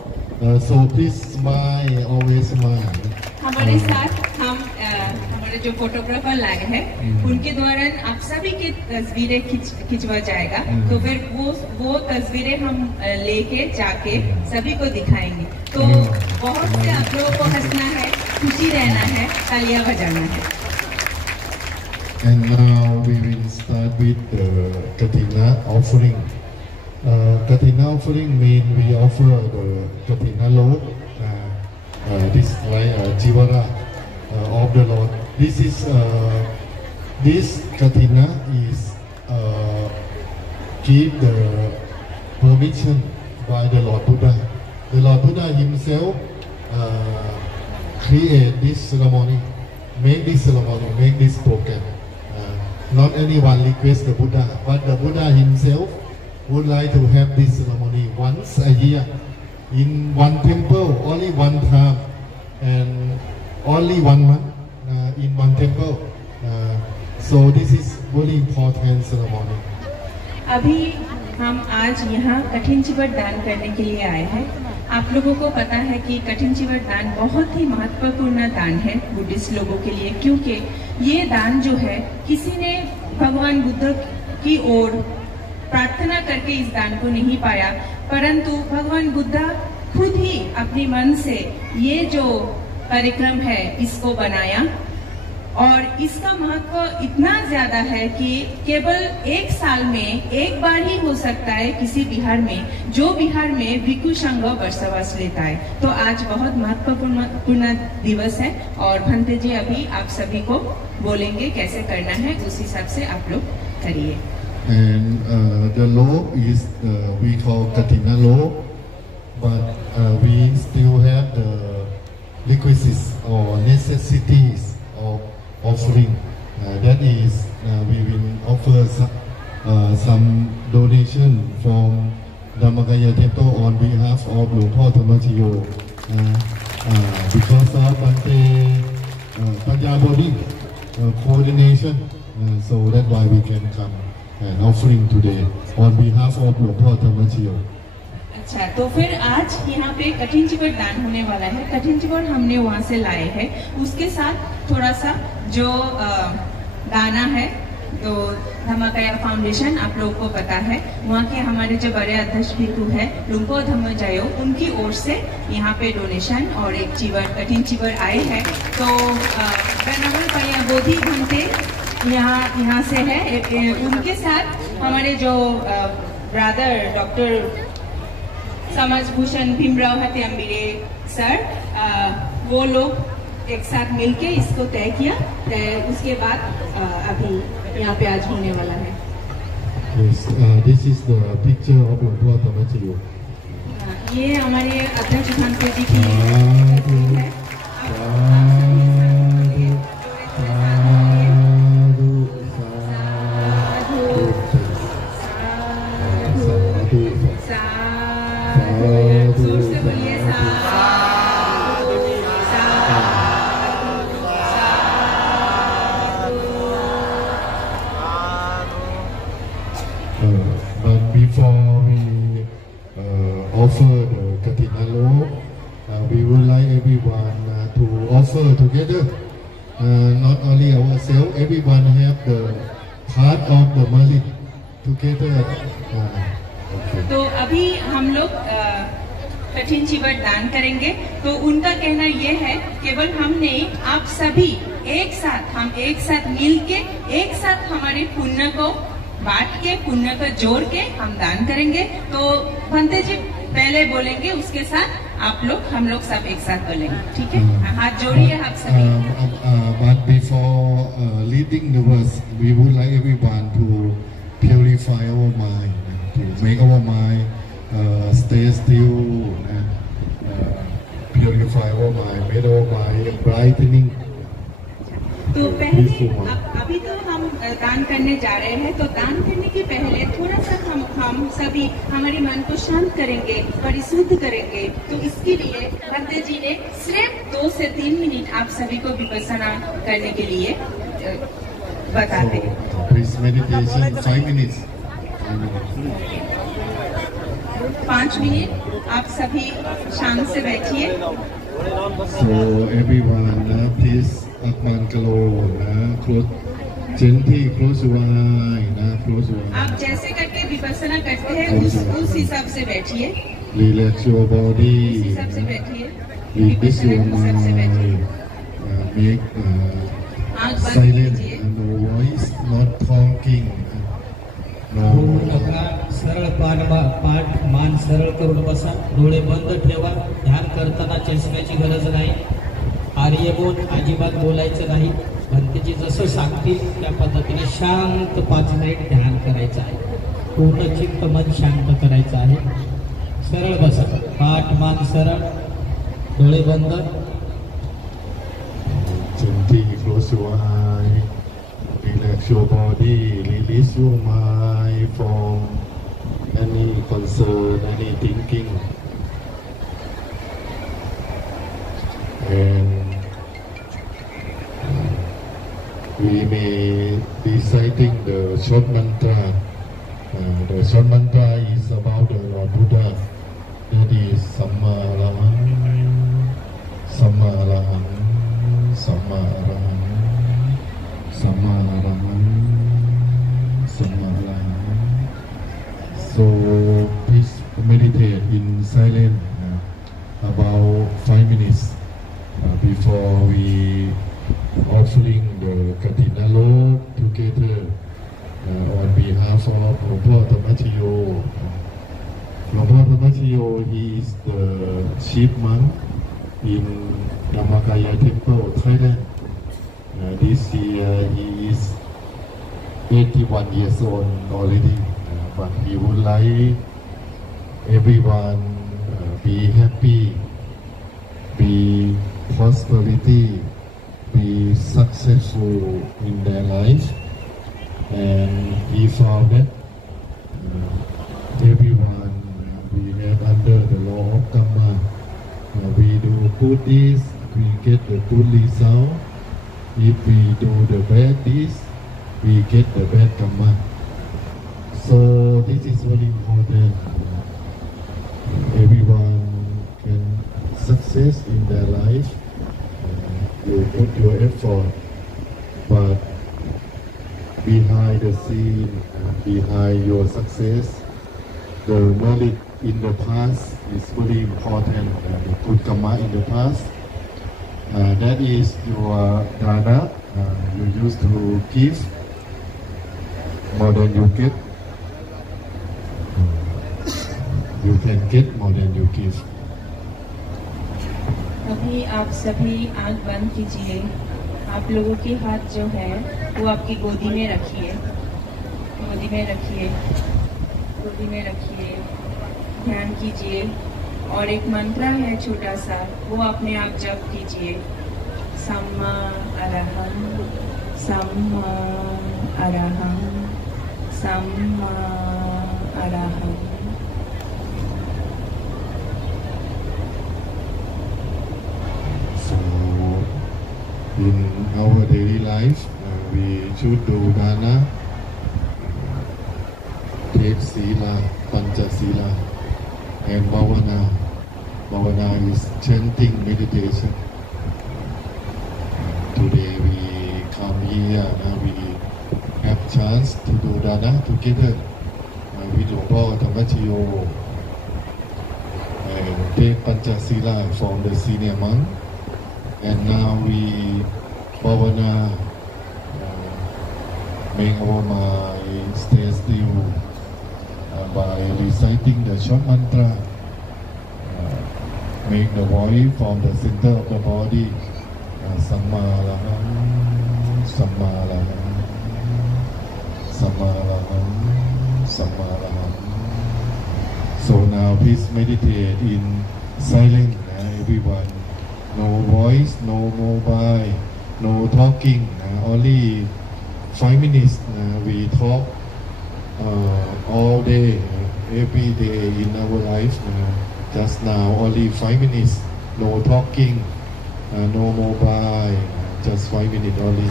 So please smile, always smile. हमारे साथ हम हमारे जो फोटोग्राफर लाए हैं उनके द्वारा आप सभी की तस्वीरें खिंचवा जाएगा. तो फिर वो तस्वीरें हम लेके जाके सभी को दिखाएंगे. तो बहुत से आप लोगों को हंसना है, खुशी रहना है, तालियां बजाना है. And now we will start with the Katina offering. Katina offering means we offer the Katina load. This like Jivara of the Lord. This is this Katina is give the permission by the Lord Buddha. The Lord Buddha himself create this ceremony, make this ceremony, make this program. Not anyone request the Buddha, but the Buddha himself would like to have this ceremony once a year in one temple, only one time, and only 1 month in one temple. So this is very important ceremony. अभी हम आज यहाँ कठिन चिवट दान करने के लिए आए हैं. आप लोगों को पता है कि कठिन चिवट दान बहुत ही महत्वपूर्ण दान है बुद्धिस्ट लोगों के लिए, क्योंकि ये दान जो है किसी ने भगवान बुद्ध की ओर प्रार्थना करके इस दान को नहीं पाया, परंतु भगवान बुद्धा खुद ही अपने मन से ये जो कार्यक्रम है इसको बनाया और इसका महत्व इतना ज्यादा है कि केवल एक साल में एक बार ही हो सकता है किसी बिहार में, जो बिहार में भिक्षु संघ बरसवास लेता है। तो आज बहुत महत्वपूर्ण दिवस है और भंते जी अभी आप सभी को बोलेंगे कैसे करना है, उस हिसाब से आप लोग करिए। And the law is we call Katina law, but we still have the requisites or necessities of offering. That is, we will offer some donation from Dhammakaya Temple on behalf of Lung Po Thammachayo. Because of Bante Panyabodi coordination, so that's why we can come and offering today on behalf of Lung Po Thammachayo. अच्छा, तो फिर आज यहाँ पे कठिन चिवर दान होने वाला है। कठिन चिवर हमने वहाँ से लाए हैं, उसके साथ थोड़ा सा जो दाना है, तो धम्मकाया फाउंडेशन आप लोगों को पता है, वहाँ के हमारे जो बड़े अध्यक्ष भिक्षु है लुंग Po धम्मचायो, उनकी ओर से यहाँ पे डोनेशन और एक चिवर कठिन चिवर आए हैं। तो वेनेबल पयाबोधी भंते यहाँ से है, उनके साथ हमारे जो ब्रदर डॉक्टर समाज भूषण भीमराव हत्याम्बिरे सर, वो लोग एक साथ मिलके इसको तय किया, उसके बाद अभी यहाँ पे आज होने वाला है। Yes, this is the picture of Lung Po Thammachayo. ये हमारे अध्यक्ष भंते जी की तस्वीर है। But before we offer the Katina law, we would like everyone to offer together. Not only ourselves, everyone have the part of the merit together. Okay. तो अभी हम लोग कठिन चिवर दान करेंगे। तो उनका कहना ये है, केवल हमने आप सभी एक साथ मिल के एक साथ हमारे पुण्य को बांट के, पुण्य को जोड़ के हम दान करेंगे। तो भंते जी पहले बोलेंगे, उसके साथ हम लोग सब एक साथ बोलेंगे, ठीक है? हाथ जोड़िए आप सभी। But before leading the verse, we would like everyone to purify our mind, to make our mind stay still and purify our mind, make our mind brightening. तो पहले अभी तो हम दान करने जा रहे हैं, तो दान करने के पहले थोड़ा सा हम सभी हमारे मन को शांत करेंगे, परिशुद्ध करेंगे। तो इसके लिए भंते जी ने सिर्फ 2 से 3 मिनट आप सभी को विपस्सना करने के लिए बताते हैं। Please meditation 5 minutes. 5 मिनट आप सभी शांत से बैठिए। So everyone, please Atman Kalo, gently close your eye, close your eye. आप जैसे करके विपस्सना करते हैं उस हिसाब से बैठिए। Relax your body. उस हिसाब से बैठिए। Release your mind. Make silent, no voice, not talking. सरळ पाठ मान सरळ करून बसा, डोळे बंद ठेवा। ध्यान करताना चष्म्याची गरज नाही, आर्यबोल अजिबात बोलायचं नाही। भंतेजी जसं सांगतील त्या पद्धतीने शांत 5 मिनिट ध्यान करायचं आहे, पूर्ण चित्त मन शांत करायचं आहे। सरळ बसा, पाठ मान सरळ, डोळे बंद। Gently close your eye, relax your body, release your mind from any concern, any thinking. And we may be reciting the short mantra. The short mantra is about the Lord Buddha. That is Samma Arahant, Samma Arahant, Samma Arahant, Samma Arahant, Samma Arahant, So please meditate in silence about 5 minutes before we offering the Katinalo together on behalf of Longpo Thammachayo. Longpo Thammachayo, he is the chief monk in Dhammakaya Temple, Thailand. This year he is 81 years old already, but he would like everyone be happy, be prosperity, be successful in their life, and he found that everyone we have under the law of karma. We do good deeds, we get the good result. If we do the bad deeds, we get the bad karma. So this is very important. Everyone can success in their life. You put your effort, but behind the scene, behind your success, the knowledge in the past is very important. The good karma in the past. That is your dana. You used to give more than you get. You can get more than you give. अभी आप सभी आंख बंद कीजिए। आप लोगों के हाथ जो है वो आपकी गोदी में रखिए, गोदी में रखिए, गोदी में रखिए, ध्यान कीजिए और एक मंत्र है छोटा सा, वो अपने आप जप कीजिए। सम्मा अरहं, सम्मा अरहं, सम्मा अरहं। In our daily life, we should do dana, take sila, pancha sila, and bhavana. Bhavana is chanting meditation. Today we come here and we have chance to do dana together with Longpo Thammachayo and take pancha sila from the senior monk. And now we bhavana, make our mind stay still by reciting the short mantra. Make the voice from the center of the body. Samma Araham, Samma Araham, Samma Araham, Samma Araham. So now please meditate in silence, everyone. No voice, no mobile, no talking. Only 5 minutes. We talk all day, every day in our life. Just now, only 5 minutes. No talking, no mobile. Just 5 minutes only.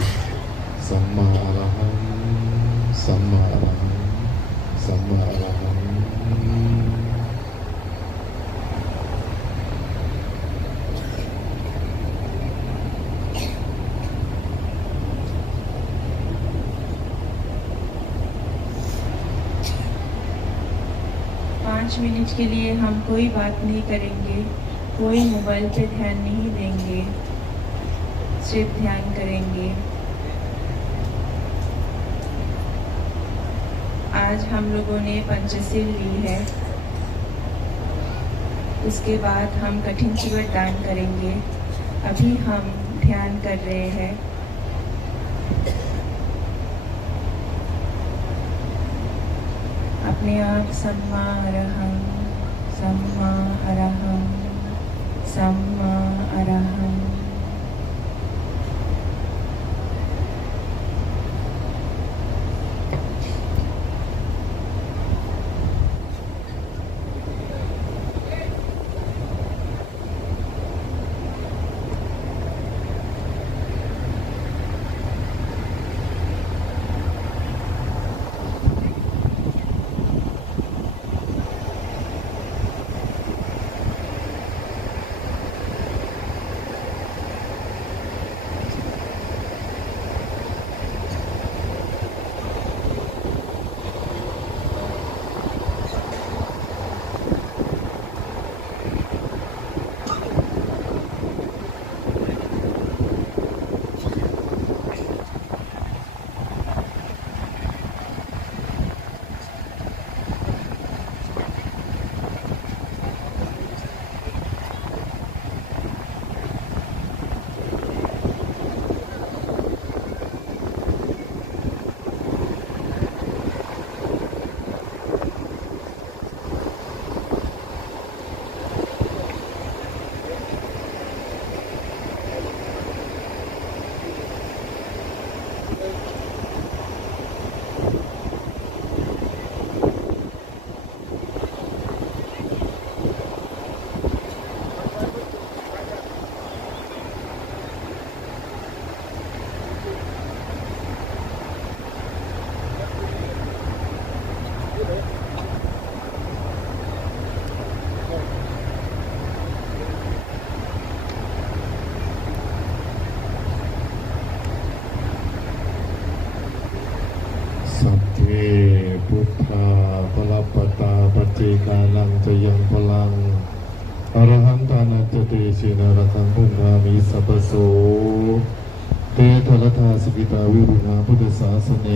Samma Araham, Samma Araham, Samma Araham. 5 minute के लिए हम कोई बात नहीं करेंगे, कोई mobile पे ध्यान नहीं देंगे, सिर्फ ध्यान करेंगे। आज हम लोगों ने पंचशील ली है, उसके बाद हम कठिन चिवट दान करेंगे। अभी हम ध्यान कर रहे हैं। अपने आप सम्मा अरहं, सम्मा अरहं, सम्मा अरहं। กาลังจะยังพลังอรหันตานันตเตชินารังพุงรามิสัพพโสเตทรธาสุกิตาวิรุณาพุทธศาสเน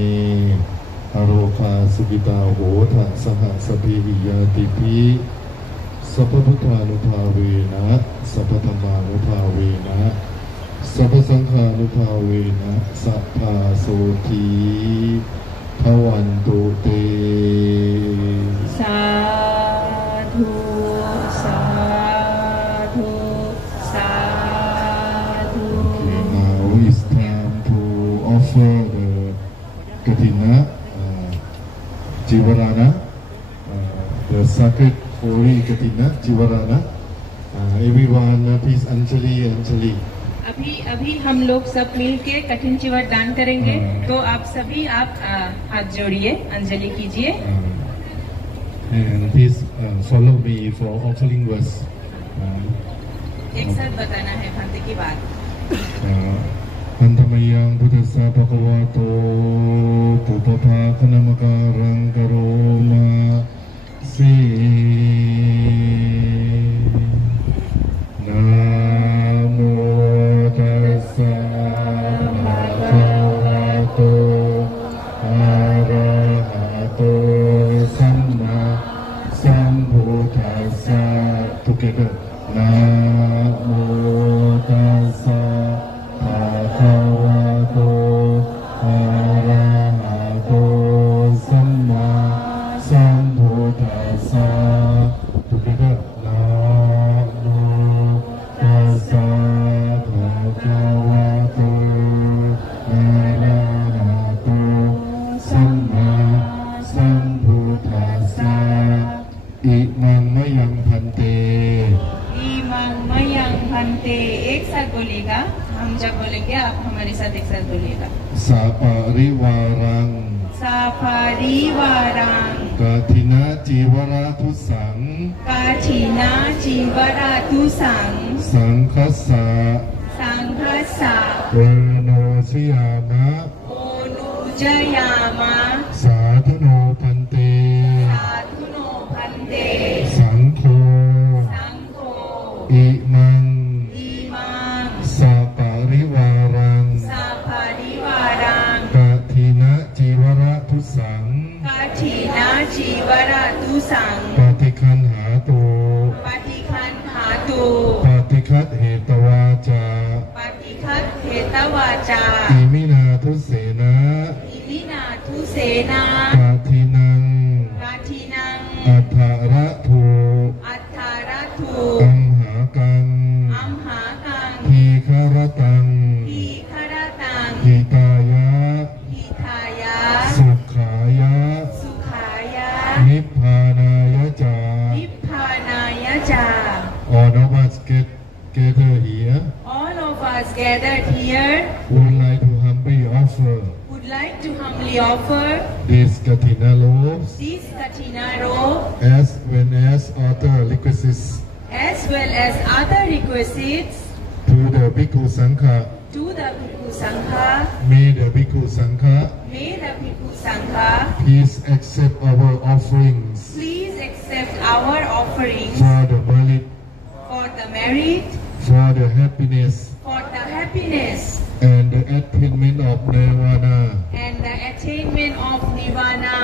อโรคาสุกิตาโหทะสหสพิวิยาติภิสัพพพุทธานุภาเวนะสัพพธรรมานุภาเวนะสัพพสังฆานุภาเวนะสัพพาโสธีภวันตุเตสาธุสาธุสาธุ Now is time to offer the Katina Jivarana, the sacred holy Katina Jivarana. Everyone, please Anjali. अभी हम लोग सब मिलके कठिन चिवर दान करेंगे तो आप सभी हाथ जोड़िए अंजलि कीजिए And please follow me for offering verse. एक साथ बताना है भक्ति की बात Antamayang Buddhasa Bhagavato Pupapakanamakaraṃ Karoma Se Namo Tassa Bhagavato Arahato Samma Sambuddhassa. Together. Namo Tassa Bhagavato Arahato Samma Sambuddhassa. Together. Namo Tassa Bhagavato Arahato Samma Sambuddhassa. Imam Mayang Bhante. इमाम मयंग भंते एक साथ बोलेगा हम जब बोलेंगे आप हमारे साथ एक साथ बोलिएगा Saparivarang साफारीवारां Kathina Jivaratu Sang काठिना जीवरातु संग Sankhasa संघसा Verno Siyama ओनुजयामा Sadhuno Bhante साधुनो Bhante Sankho संघो Imang इमाम Saparivarang साफारीवारां Kathina Jivaratu Sang काठिना जीवरातु संग Patikanhatu पटिखंहातु Patikat Hetavaca पटिखत हेतवाचा Iminatu Sena इमिनातु सेना Katinang काठिनां Atharatu अथारथु Amhakan अम्हाकां Hikaratan हीखरतां Hitaya हिताया Sukhaya सुखाया Nippanaya Ca. निप्पानाय च All of us gather here All of us gathered here would like to humbly offer would like to humbly offer this Kathina loaves this kathina robe as well as other requisites as well as other requisites to the Bhikkhu Sangha. to the Bhikkhu Sangha. May the Bhikkhu Sangha May the Bhikkhu Sangha please accept our offerings please accept our offerings for the merit, for the merit, for the happiness for the happiness and the attainment of nirvana and the attainment of nirvana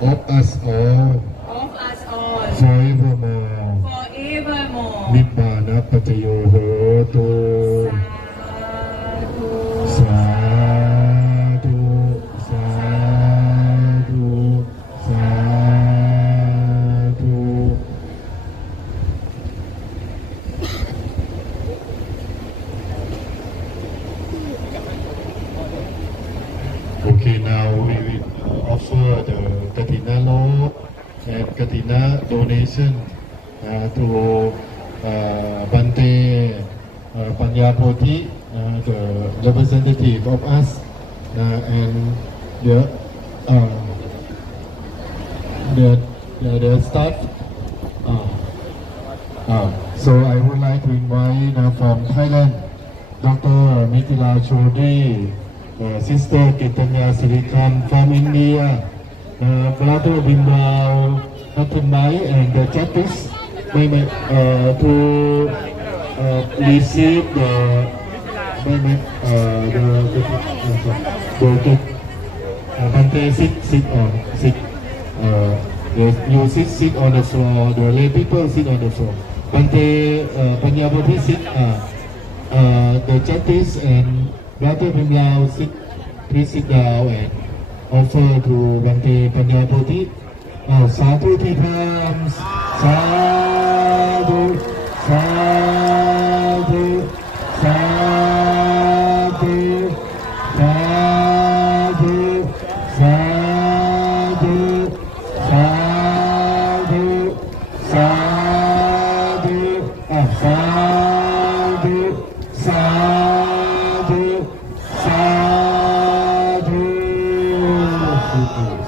of us all of us all forevermore. forevermore. Nibbana Pacayo Hotu. Sadhu. Sadhu, sadhu, sadhu. Okay, now we will offer the Kathina loaf and Kathina donation to Bhante Panyapoti, the representative of us, and the staff. So I would like to invite from Thailand, Dr. Mithila Chaudhary, Sister Kitanya Srikan from India, Brother Bimbao, Hatumai and the Chapis to receive the Bante sit on you sit on the floor, the lay people sit on the floor. Bante Panyabodhi sit the Chapis and Brother Bimlao please sit down and offer to Bante Panyabodhi. Sadhu Tikams, Sadhu, Sadhu, Sadhu, Sadhu, Sadhu, Sadhu, Sadhu, Sadhu,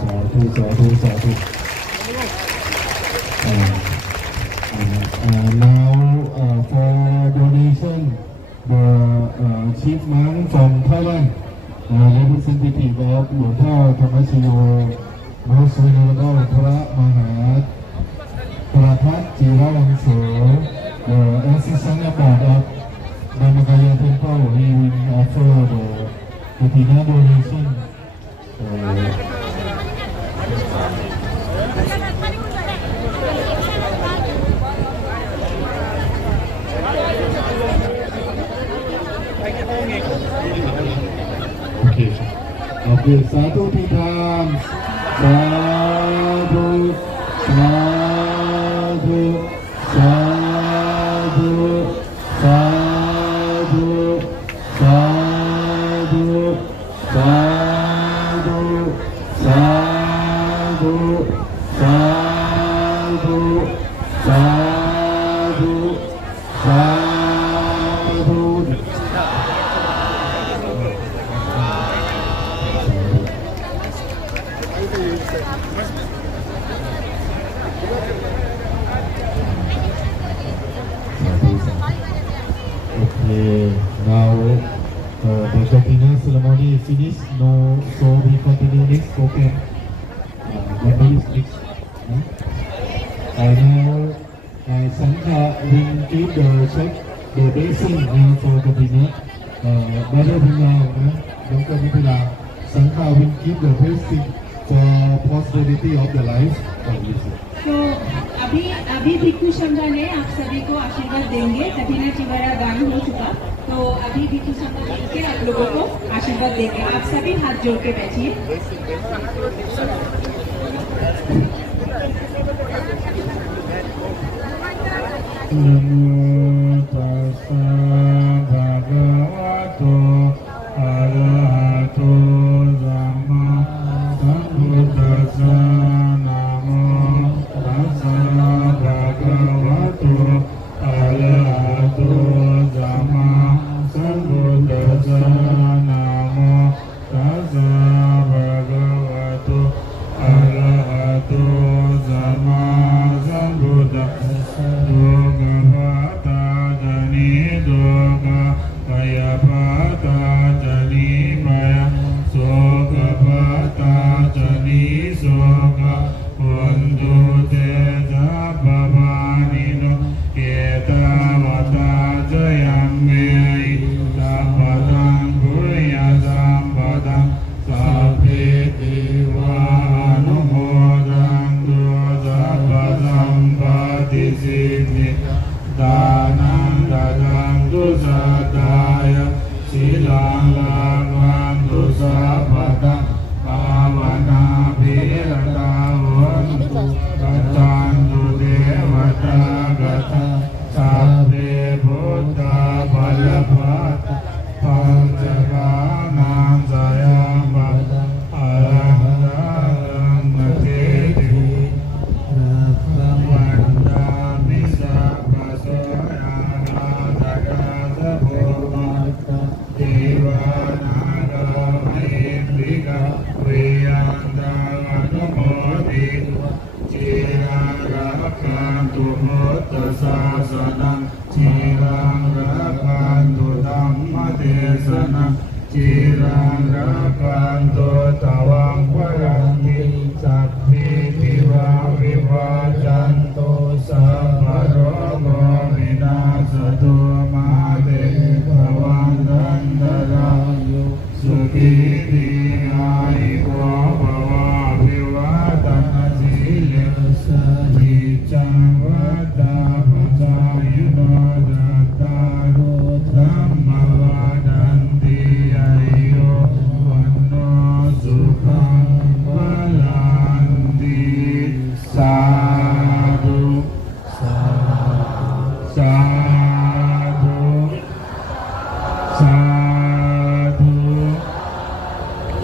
Sadhu, Sadhu, Sadhu. Now for donation, the chief monk from Thailand, representative of Lord Thammasilo, Most Venerable Phra Maha Prapat Jirawangso, the assistant abbot of Dhammakaya Temple, he will offer the dinner donation. Okay, Sadhu Tikams, Sadhu, Sadhu, Sadhu, Sadhu, Sadhu, Sadhu, Sadhu, Sadhu, Sadhu, Sadhu. Okay, now the dinner ceremony is finished. No, so we continue next program. What is next? And now Sangha will give the check, the blessing for the dinner. Brother Bimlao, Dr. Bimlao, Sangha will give the blessing for prosperity of the life. तो अभी भिक्षु संघा ने आप सभी को आशीर्वाद देंगे। दक्षिणा चिवरा दान हो चुका, तो अभी भिक्षु संघा मिलकर आप लोगों को आशीर्वाद देंगे। आप सभी हाथ जोड़ के बैठिए। नमो तस्सा भगवतो अरहतो सम्मा सम्बुद्दस्सा। नमो तस्सा भगवतो अरहतो सम्मा सम्बुद्दस्सा। नमो तस्सा भगवतो अरहतो सम्मा सम्बुद्दस्सा। Dogapata jani doga Kayapata jani maya Sogapata jani soga Kundu teja bhavanino Ketavata jayamei Sapadang punya sampadang Sabhe deva anumodantu Sabha sampati siddhi Danang dadantu sadaya Silang lavantu sapadang Pavana viratavantu Gacantu devata gata Sabhe buddha balapata Pancakanam sayambata Arahadam mateti Vandami sapasoyana Dagata bhumata Devanaga maimlika Priyanda anumodi Chiragakantu mutta sasanam Chiragakantu dhamma desanam Chiragakantu tawam paranti Sabbhi diva viva साधु साधु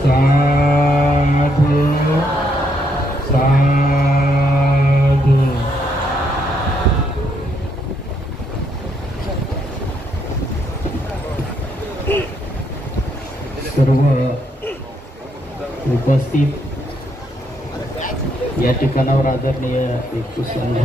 साधु साधु। सर्व उपस्थित या ठिकाणावर आदरणीय भिक्षू संघ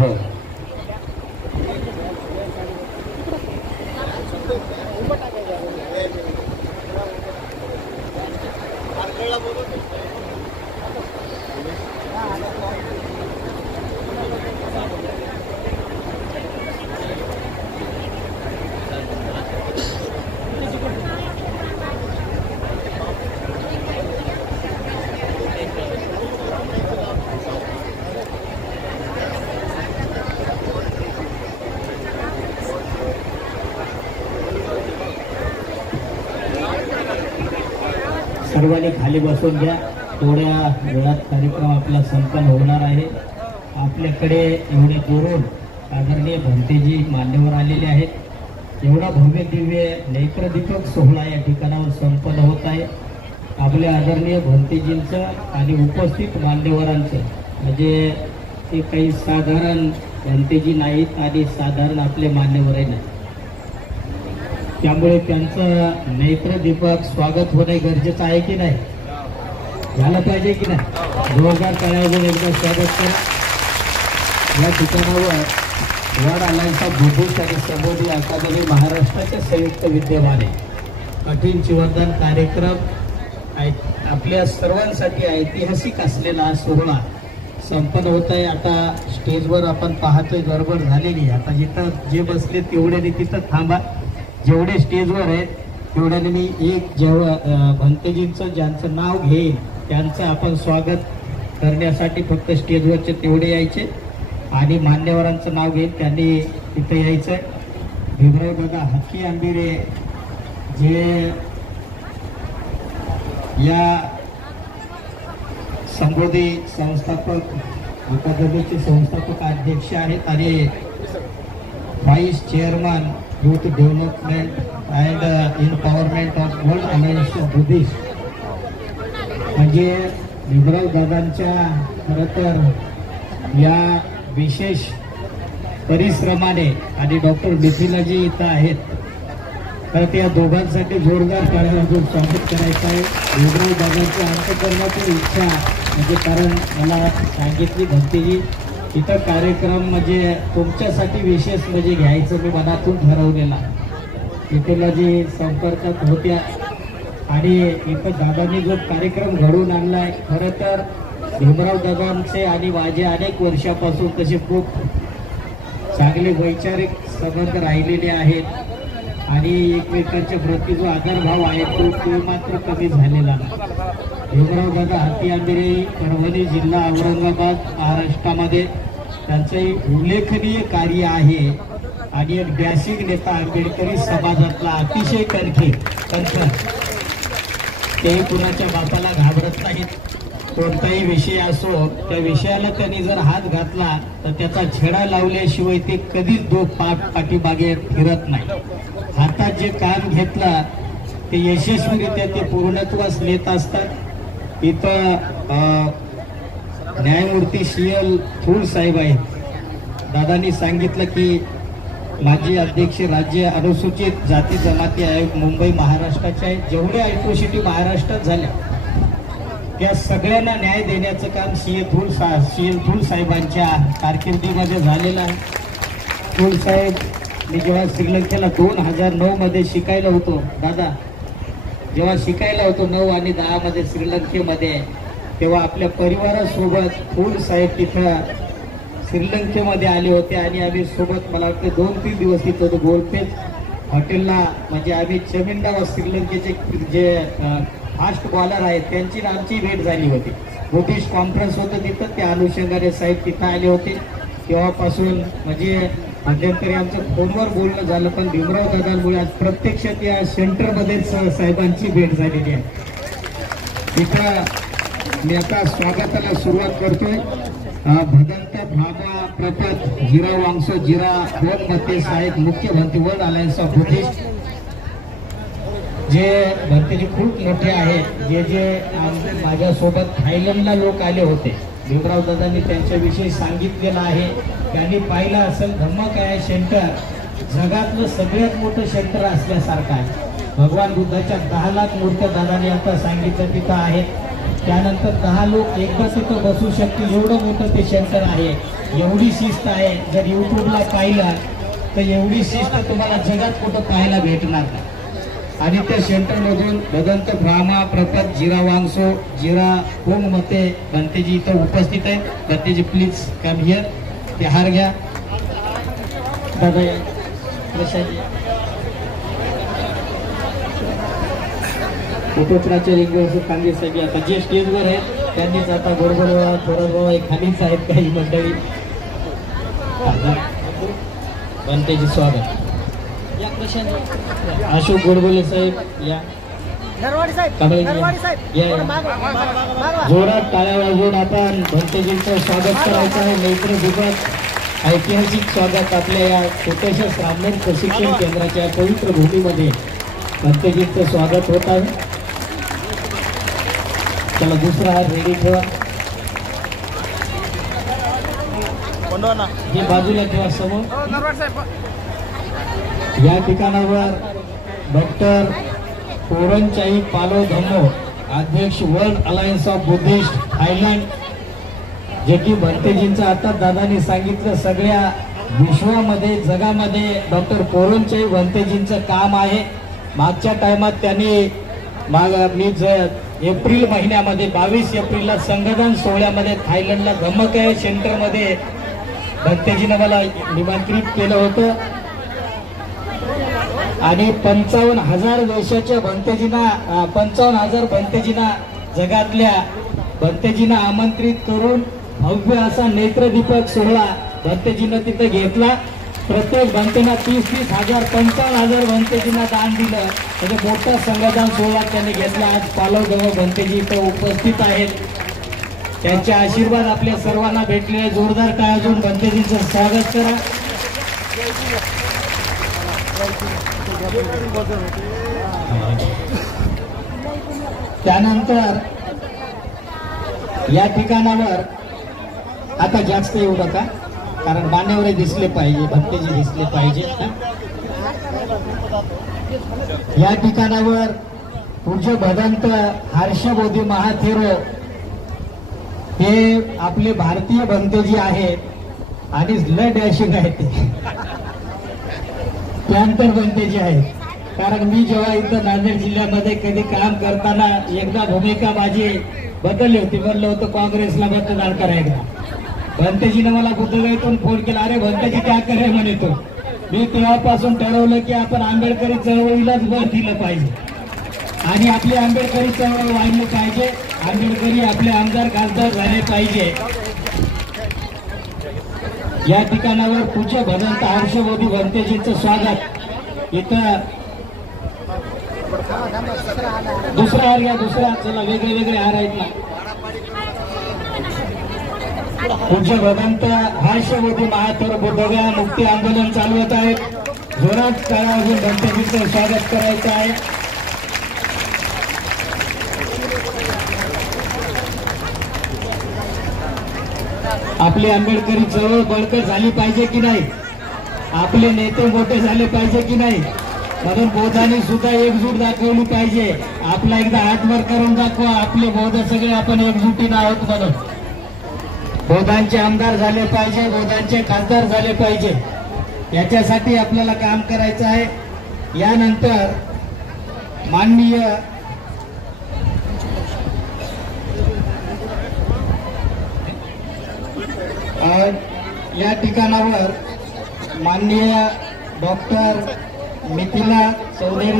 सर्वांनी खाली बसून घ्या। थोड्या वेळात कार्यक्रम आपला संपन्न होणार आहे। आपल्याकडे एवढे दुरून आदरणीय भंतेजी मान्यवर आलेले आहेत। एवढा भव्य दिव्य नेत्रदीपक सोहळा या ठिकाणावर संपन्न होत आहे। आपल्या आदरणीय भंतेजींचं आणि उपस्थित मान्यवरांचं म्हणजे ते काही साधारण भंतेजी नाहीत आणि साधारण आपले मान्यवरही नाहीत, त्यामुळे त्यांचं नेत्रदीपक स्वागत होणे गरजेचं आहे की नाही, झालं पाहिजे की नाही। जोरदार टाळ्यांनी एकदा स्वागत करा। या ठिकाणावर वर्ल्ड अलायन्स ऑफ बुद्धिस्ट आणि सबोधी अकादमी महाराष्ट्राच्या संयुक्त विद्यमाने कठीण चिवरदान कार्यक्रम आपल्या सर्वांसाठी ऐतिहासिक असलेला हा सोहळा संपन्न होत आहे। आता स्टेजवर आपण पाहतोय गडबड झालेली। आता जिथं जे बसले तेवढ्याने तिथं थांबा, जेवढे स्टेजवर आहेत तेवढ्याने मी एक जेव्हा भंतेजींचं ज्यांचं नाव घेईल त्यांचं आपण स्वागत करण्यासाठी फक्त स्टेजवरचे तेवढे यायचे आणि मान्यवरांचं नाव घेईल त्यांनी तिथे यायचं। भीमराव दादा हत्ती आंबिरे जे या संबोधी संस्थापक अकादमीचे संस्थापक अध्यक्ष आहेत आणि vice chairman youth development and empowerment of world alliance of Buddhist. म्हणजे भीमराव दादांच्या खरं तर या विशेष परिश्रमाने आणि डॉक्टर मिथिलाजी इथं आहेत तर त्या दोघांसाठी जोरदार टाळ्यांचं स्वागत करायचं आहे। भीमराव दादांच्या अंतःकरणाची इच्छा म्हणजे कारण मला सांगितली भंतेजी इथं कार्यक्रम म्हणजे तुमच्यासाठी विशेष म्हणजे घ्यायचं मी मनातून ठरवलेला। मिथिलाजी संपर्कात होत्या आणि इथं दादांनी जो कार्यक्रम घडवून आणलाय खरं तर भीमराव दादांचे आणि माझे अनेक वर्षापासून तसे खूप चांगले वैचारिक संबंध राहिलेले आहेत आणि एकमेकांच्या प्रती जो आदरभाव आहे तो मात्र कमी झालेला नाही। भीमराव दादा हत्ती आंबिरे परभणी जिल्हा औरंगाबाद महाराष्ट्रामध्ये त्यांचंही उल्लेखनीय कार्य आहे आणि एक डॅशिंग नेता आंबेडकरी समाजातला अतिशय कणखर ते कुणाच्या बापाला घाबरत नाहीत। कोणताही विषय असो त्या विषयाला त्यांनी जर हात घातला तर त्याचा छेडा लावल्याशिवाय ते कधीच पाठीमागे फिरत नाही। हातात जे काम घेतलं ते यशस्वीरित्या ते पूर्णत्वास नेत असतात। इथं न्यायमूर्ती CL थूल साहेब आहेत। दादांनी सांगितलं की माजी अध्यक्ष राज्य अनुसूचित जाती जमाती आयोग मुंबई महाराष्ट्राचे आहेत। जेवढ्या अट्रॉसिटी महाराष्ट्रात झाल्या त्या सगळ्यांना न्याय देण्याचं काम CL थूल साहेबांच्या कारकिर्दीमध्ये झालेलं आहे। थूल साहेब मी जेव्हा श्रीलंकेला 2009 मध्ये शिकायला होतो दादा, जेव्हा शिकायला होतो 9 आणि 10 मध्ये श्रीलंकेमध्ये, तेव्हा आपल्या परिवारासोबत थूल साहेब तिथं श्रीलंकेमध्ये आले होते आणि आम्ही सोबत मला वाटतं 2-3 दिवस तिथं होतो। गोलफेज हॉटेलला म्हणजे आम्ही चमिंडा व श्रीलंकेचे जे फास्ट बॉलर आहेत त्यांची आमची भेट झाली होती। बुद्धिस्ट कॉन्फरन्स होतं तिथं, त्या अनुषंगाने साहेब तिथं आले होते। तेव्हापासून म्हणजे मध्यंतरी आमचं फोनवर बोलणं झालं, पण भीमराव दादांमुळे आज प्रत्यक्षात या सेंटरमध्येच साहेबांची भेट झालेली आहे। तिथं मी आता स्वागताला सुरुवात करतोय। भदंत भामा प्रपत जिरा वांगसो जिरा दोन मते साहेब मुख्य भंती वर्ल्ड अलायन्स ऑफ बुद्धिस्ट जे भंतेजी खूप मोठे आहेत जे माझ्यासोबत थायलंडला लोक आले होते. भीमराव दादांनी त्यांच्याविषयी सांगितलेलं आहे. त्यांनी पाहिलं असेल धम्मकाया सेंटर जगातलं सगळ्यात मोठं सेंटर असल्यासारखं आहे. भगवान बुद्धाच्या 10 लाख मूर्त्या दादांनी आता सांगितलं तिथं आहेत. त्यानंतर 10 लोक एकदा तिथं बसू शकतील एवढं मोठं ते सेंटर आहे. एवढी शिस्त आहे. जर युट्यूबला पाहिलं तर एवढी शिस्त तुम्हाला जगात कुठं पाहायला भेटणार नाही. आणि त्या सेंटरमधून भदंत ब्राह्मा प्रपत जिरा वांगसो जिरा कोंग मते भंतेजी इथं उपस्थित आहे. भंतेजी प्लीज कम हिअर. ते हार घ्या दादा. प्रसादजी उपप्राचार्य इंग्रज कांगे साहेब आता जे स्टेजवर आहेत त्यांनीच आता बरोबर थोडं खालीच आहेत काही मंडळी. भंतेजी स्वागत. अशोक गोडबोले साहेब या. जोरात टाळ्या वाजवून आपण भंतेजींचं स्वागत करायचं आहे. मैत्र दिवस ऐतिहासिक स्वागत आपल्या या छोट्याशा श्रावण प्रशिक्षण केंद्राच्या पवित्र भूमीमध्ये भंतेजींचं स्वागत होत आहे. चला दुसरा हार रेडी ठेवा. हे बाजूला ठेवा समोर. या ठिकाणावर डॉक्टर पोरनचाई पालो धम्मो अध्यक्ष world alliance of Buddhist Thailand जे की भंतेजींचं आता दादांनी सांगितलं सगळ्या विश्वामध्ये जगामध्ये डॉक्टर पोरनचाई भंतेजींचं काम आहे. मागच्या टायमात त्यांनी मी एप्रिल महिन्यामध्ये 22 एप्रिलला संगठन सोहळ्यामध्ये थायलंडला धम्मकाया सेंटरमध्ये भंतेजीनं मला निमंत्रित केलं होतं. आणि 55,000 देशाच्या भंतेजींना 55,000 भंतेजींना जगातल्या भंतेजींना आमंत्रित करून भव्य असा नेत्रदीपक सोहळा भंतेजीनं तिथे घेतला. प्रत्येक भंतेना 30-30 हजार 55,000 भंतेजींना दान दिलं. म्हणजे मोठा संगठन सोहळा त्यांनी घेतला. आज पालवगाव भंतेजी इथं उपस्थित आहेत. त्यांचे आशीर्वाद आपल्या सर्वांना भेटले. जोरदार टाळ्या वाजवून भंतेजींचं स्वागत करा. त्यानंतर या ठिकाणावर आता जास्त येऊ नका कारण मान्यवर दिसले पाहिजे भंतेजी दिसले पाहिजे. या ठिकाणावर पूज्य भदंत हर्षबोधी महाथेरो हे आपले भारतीय भंतेजी आहेत आणि लय डॅशिंग आहेत ते. त्यानंतर भंतेजी आहेत. कारण मी जेव्हा इथं नांदेड जिल्ह्यामध्ये कधी काम करताना एकदा भूमिका माझी बदलली होती. म्हणलं होतं काँग्रेसला मतदान करायला. भंतेजीने मला बुद्धगाईतून फोन केला. अरे भंतेजी क्या करे म्हणे तो. मी तेव्हापासून ठरवलं की आपण आंबेडकरी चळवळीलाच बळ दिलं पाहिजे आणि आपली आंबेडकरी चळवळ वाढली पाहिजे. आंबेडकरी आपले आमदार खासदार झाले पाहिजे. या ठिकाणावर पूज्य भदंत हर्षबोधी भंतेजींचं स्वागत. इथं दुसरा हार घ्या. दुसरा चला वेगळे वेगळे हार आहेत ना. पूज्य भदंत हर्षबोधी महाथेरो बुद्धगया मुक्ती आंदोलन चालवत आहेत. जोरात टाळ्या वाजवून भंतेजींचं स्वागत करायचं आहे. आपली आंबेडकरी चळवळ बळकट झाली पाहिजे की नाही. आपले नेते मोठे झाले पाहिजे की नाही. म्हणून बौद्धांनी सुद्धा एकजूट दाखवली पाहिजे. आपला एकदा हात वर करून दाखवा. आपले बौद्ध सगळे आपण एकजुटीनं आहोत म्हणून. बौद्धांचे आमदार झाले पाहिजे. बौद्धांचे खासदार झाले पाहिजे. याच्यासाठी आपल्याला काम करायचं आहे. यानंतर माननीय या ठिकाणावर माननीय डॉक्टर मिथिला चौधरी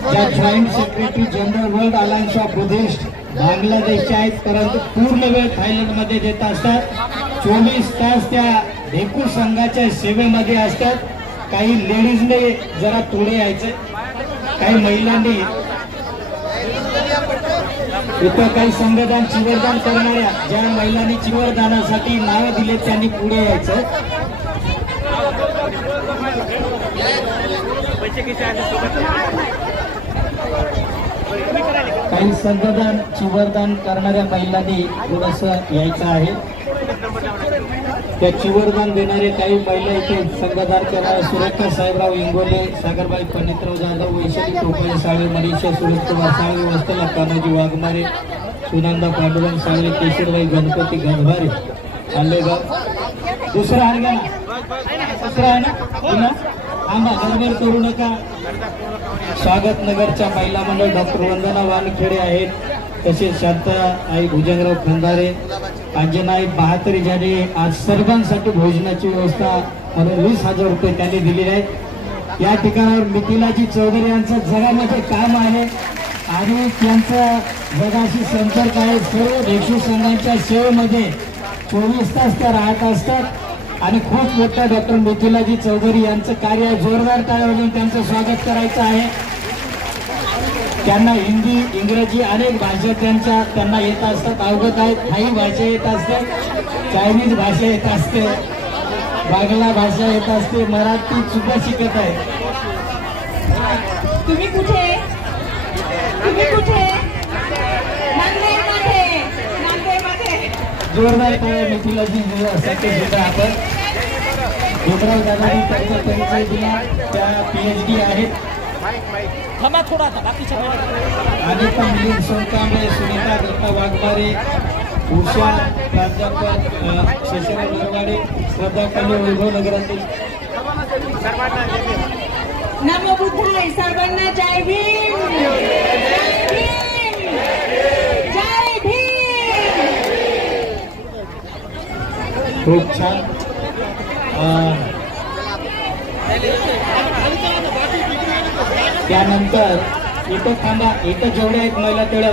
ज्या joint secretary general world alliance of Buddhist बांगलादेशच्या आहेत परंतु पूर्ण वेळ थायलंडमध्ये देत असतात. 24 तास त्या भिक्खू संघाच्या सेवेमध्ये असतात. काही लेडीजने जरा पुढे यायचे. काही महिलांनी इथं काही संघदान चिवरदान करणाऱ्या ज्या महिलांनी चिवरदानासाठी नाव दिले त्यांनी पुढे यायचं. काही संघदान चिवरदान करणाऱ्या महिलांनी थोडस यायचं आहे. त्या चिवरदान देणारे काही महिला इथे संघदान करणारे सुरेखा साहेबराव इंगोले, सागरबाई पंडितराव जाधव, वैशाली टोपळे साळवे, मनीषा सुरेशकुमार साळवे, वस्तला कान्होजी वाघमारे, सुनंदा पांडुरंग साळवे, केशरबाई गणपती गंधवारे, आलेगाव. दुसरा आहे ना, दुसरा आहे ना पुन्हा आंबा गडबड करू नका. स्वागत नगरच्या महिला मंडळ डॉक्टर वंदना वानखेडे आहेत. तसेच शांता आई भुजंगराव खंदारे, अंजनाई बहात्तरी ज्याने आज सर्वांसाठी भोजनाची व्यवस्था म्हणून 20,000 रुपये त्यांनी दिलेले आहेत. या ठिकाणावर मिथिलाजी चौधरी यांचं जगामध्ये काम आहे आणि त्यांचा जगाशी संपर्क आहे. सर्व भिक्षू संघांच्या सेवेमध्ये 24 तास त्या राहत असतात आणि खूप मोठा डॉक्टर मिथिलाजी चौधरी यांचं कार्य जोरदार टाळ्या वाजवून त्यांचं स्वागत करायचं आहे. त्यांना हिंदी, इंग्रजी अनेक भाषा त्यांना येत असतात, अवगत आहेत. थाई भाषा येत असते, चायनीज भाषा येत असते, बांगला भाषा येत असते, मराठी सुद्धा शिकत आहे. तुम्ही कुठे? तुम्ही कुठे? नांदेडमध्ये. नांदेडमध्ये जोरदार टाळ्या मिथिलाजी साठी सुद्धा आपण. भीमराव दादांनी त्यांचा परिचय दिला. त्या PhD आहेत. अनिता मिलिंद सोनकांबळे, सुनीता दत्ता वाघमारे, उषा प्राध्यापक शशिराव नरवाडे, श्रद्धा कले, वैभव नगरातील. नमो बुद्धाय. सर्वांना जय भीम. जय भीम. जय भीम. खूप छान. त्यानंतर इथं थांबा. इथं जेवढ्या आहेत महिला तेवढ्या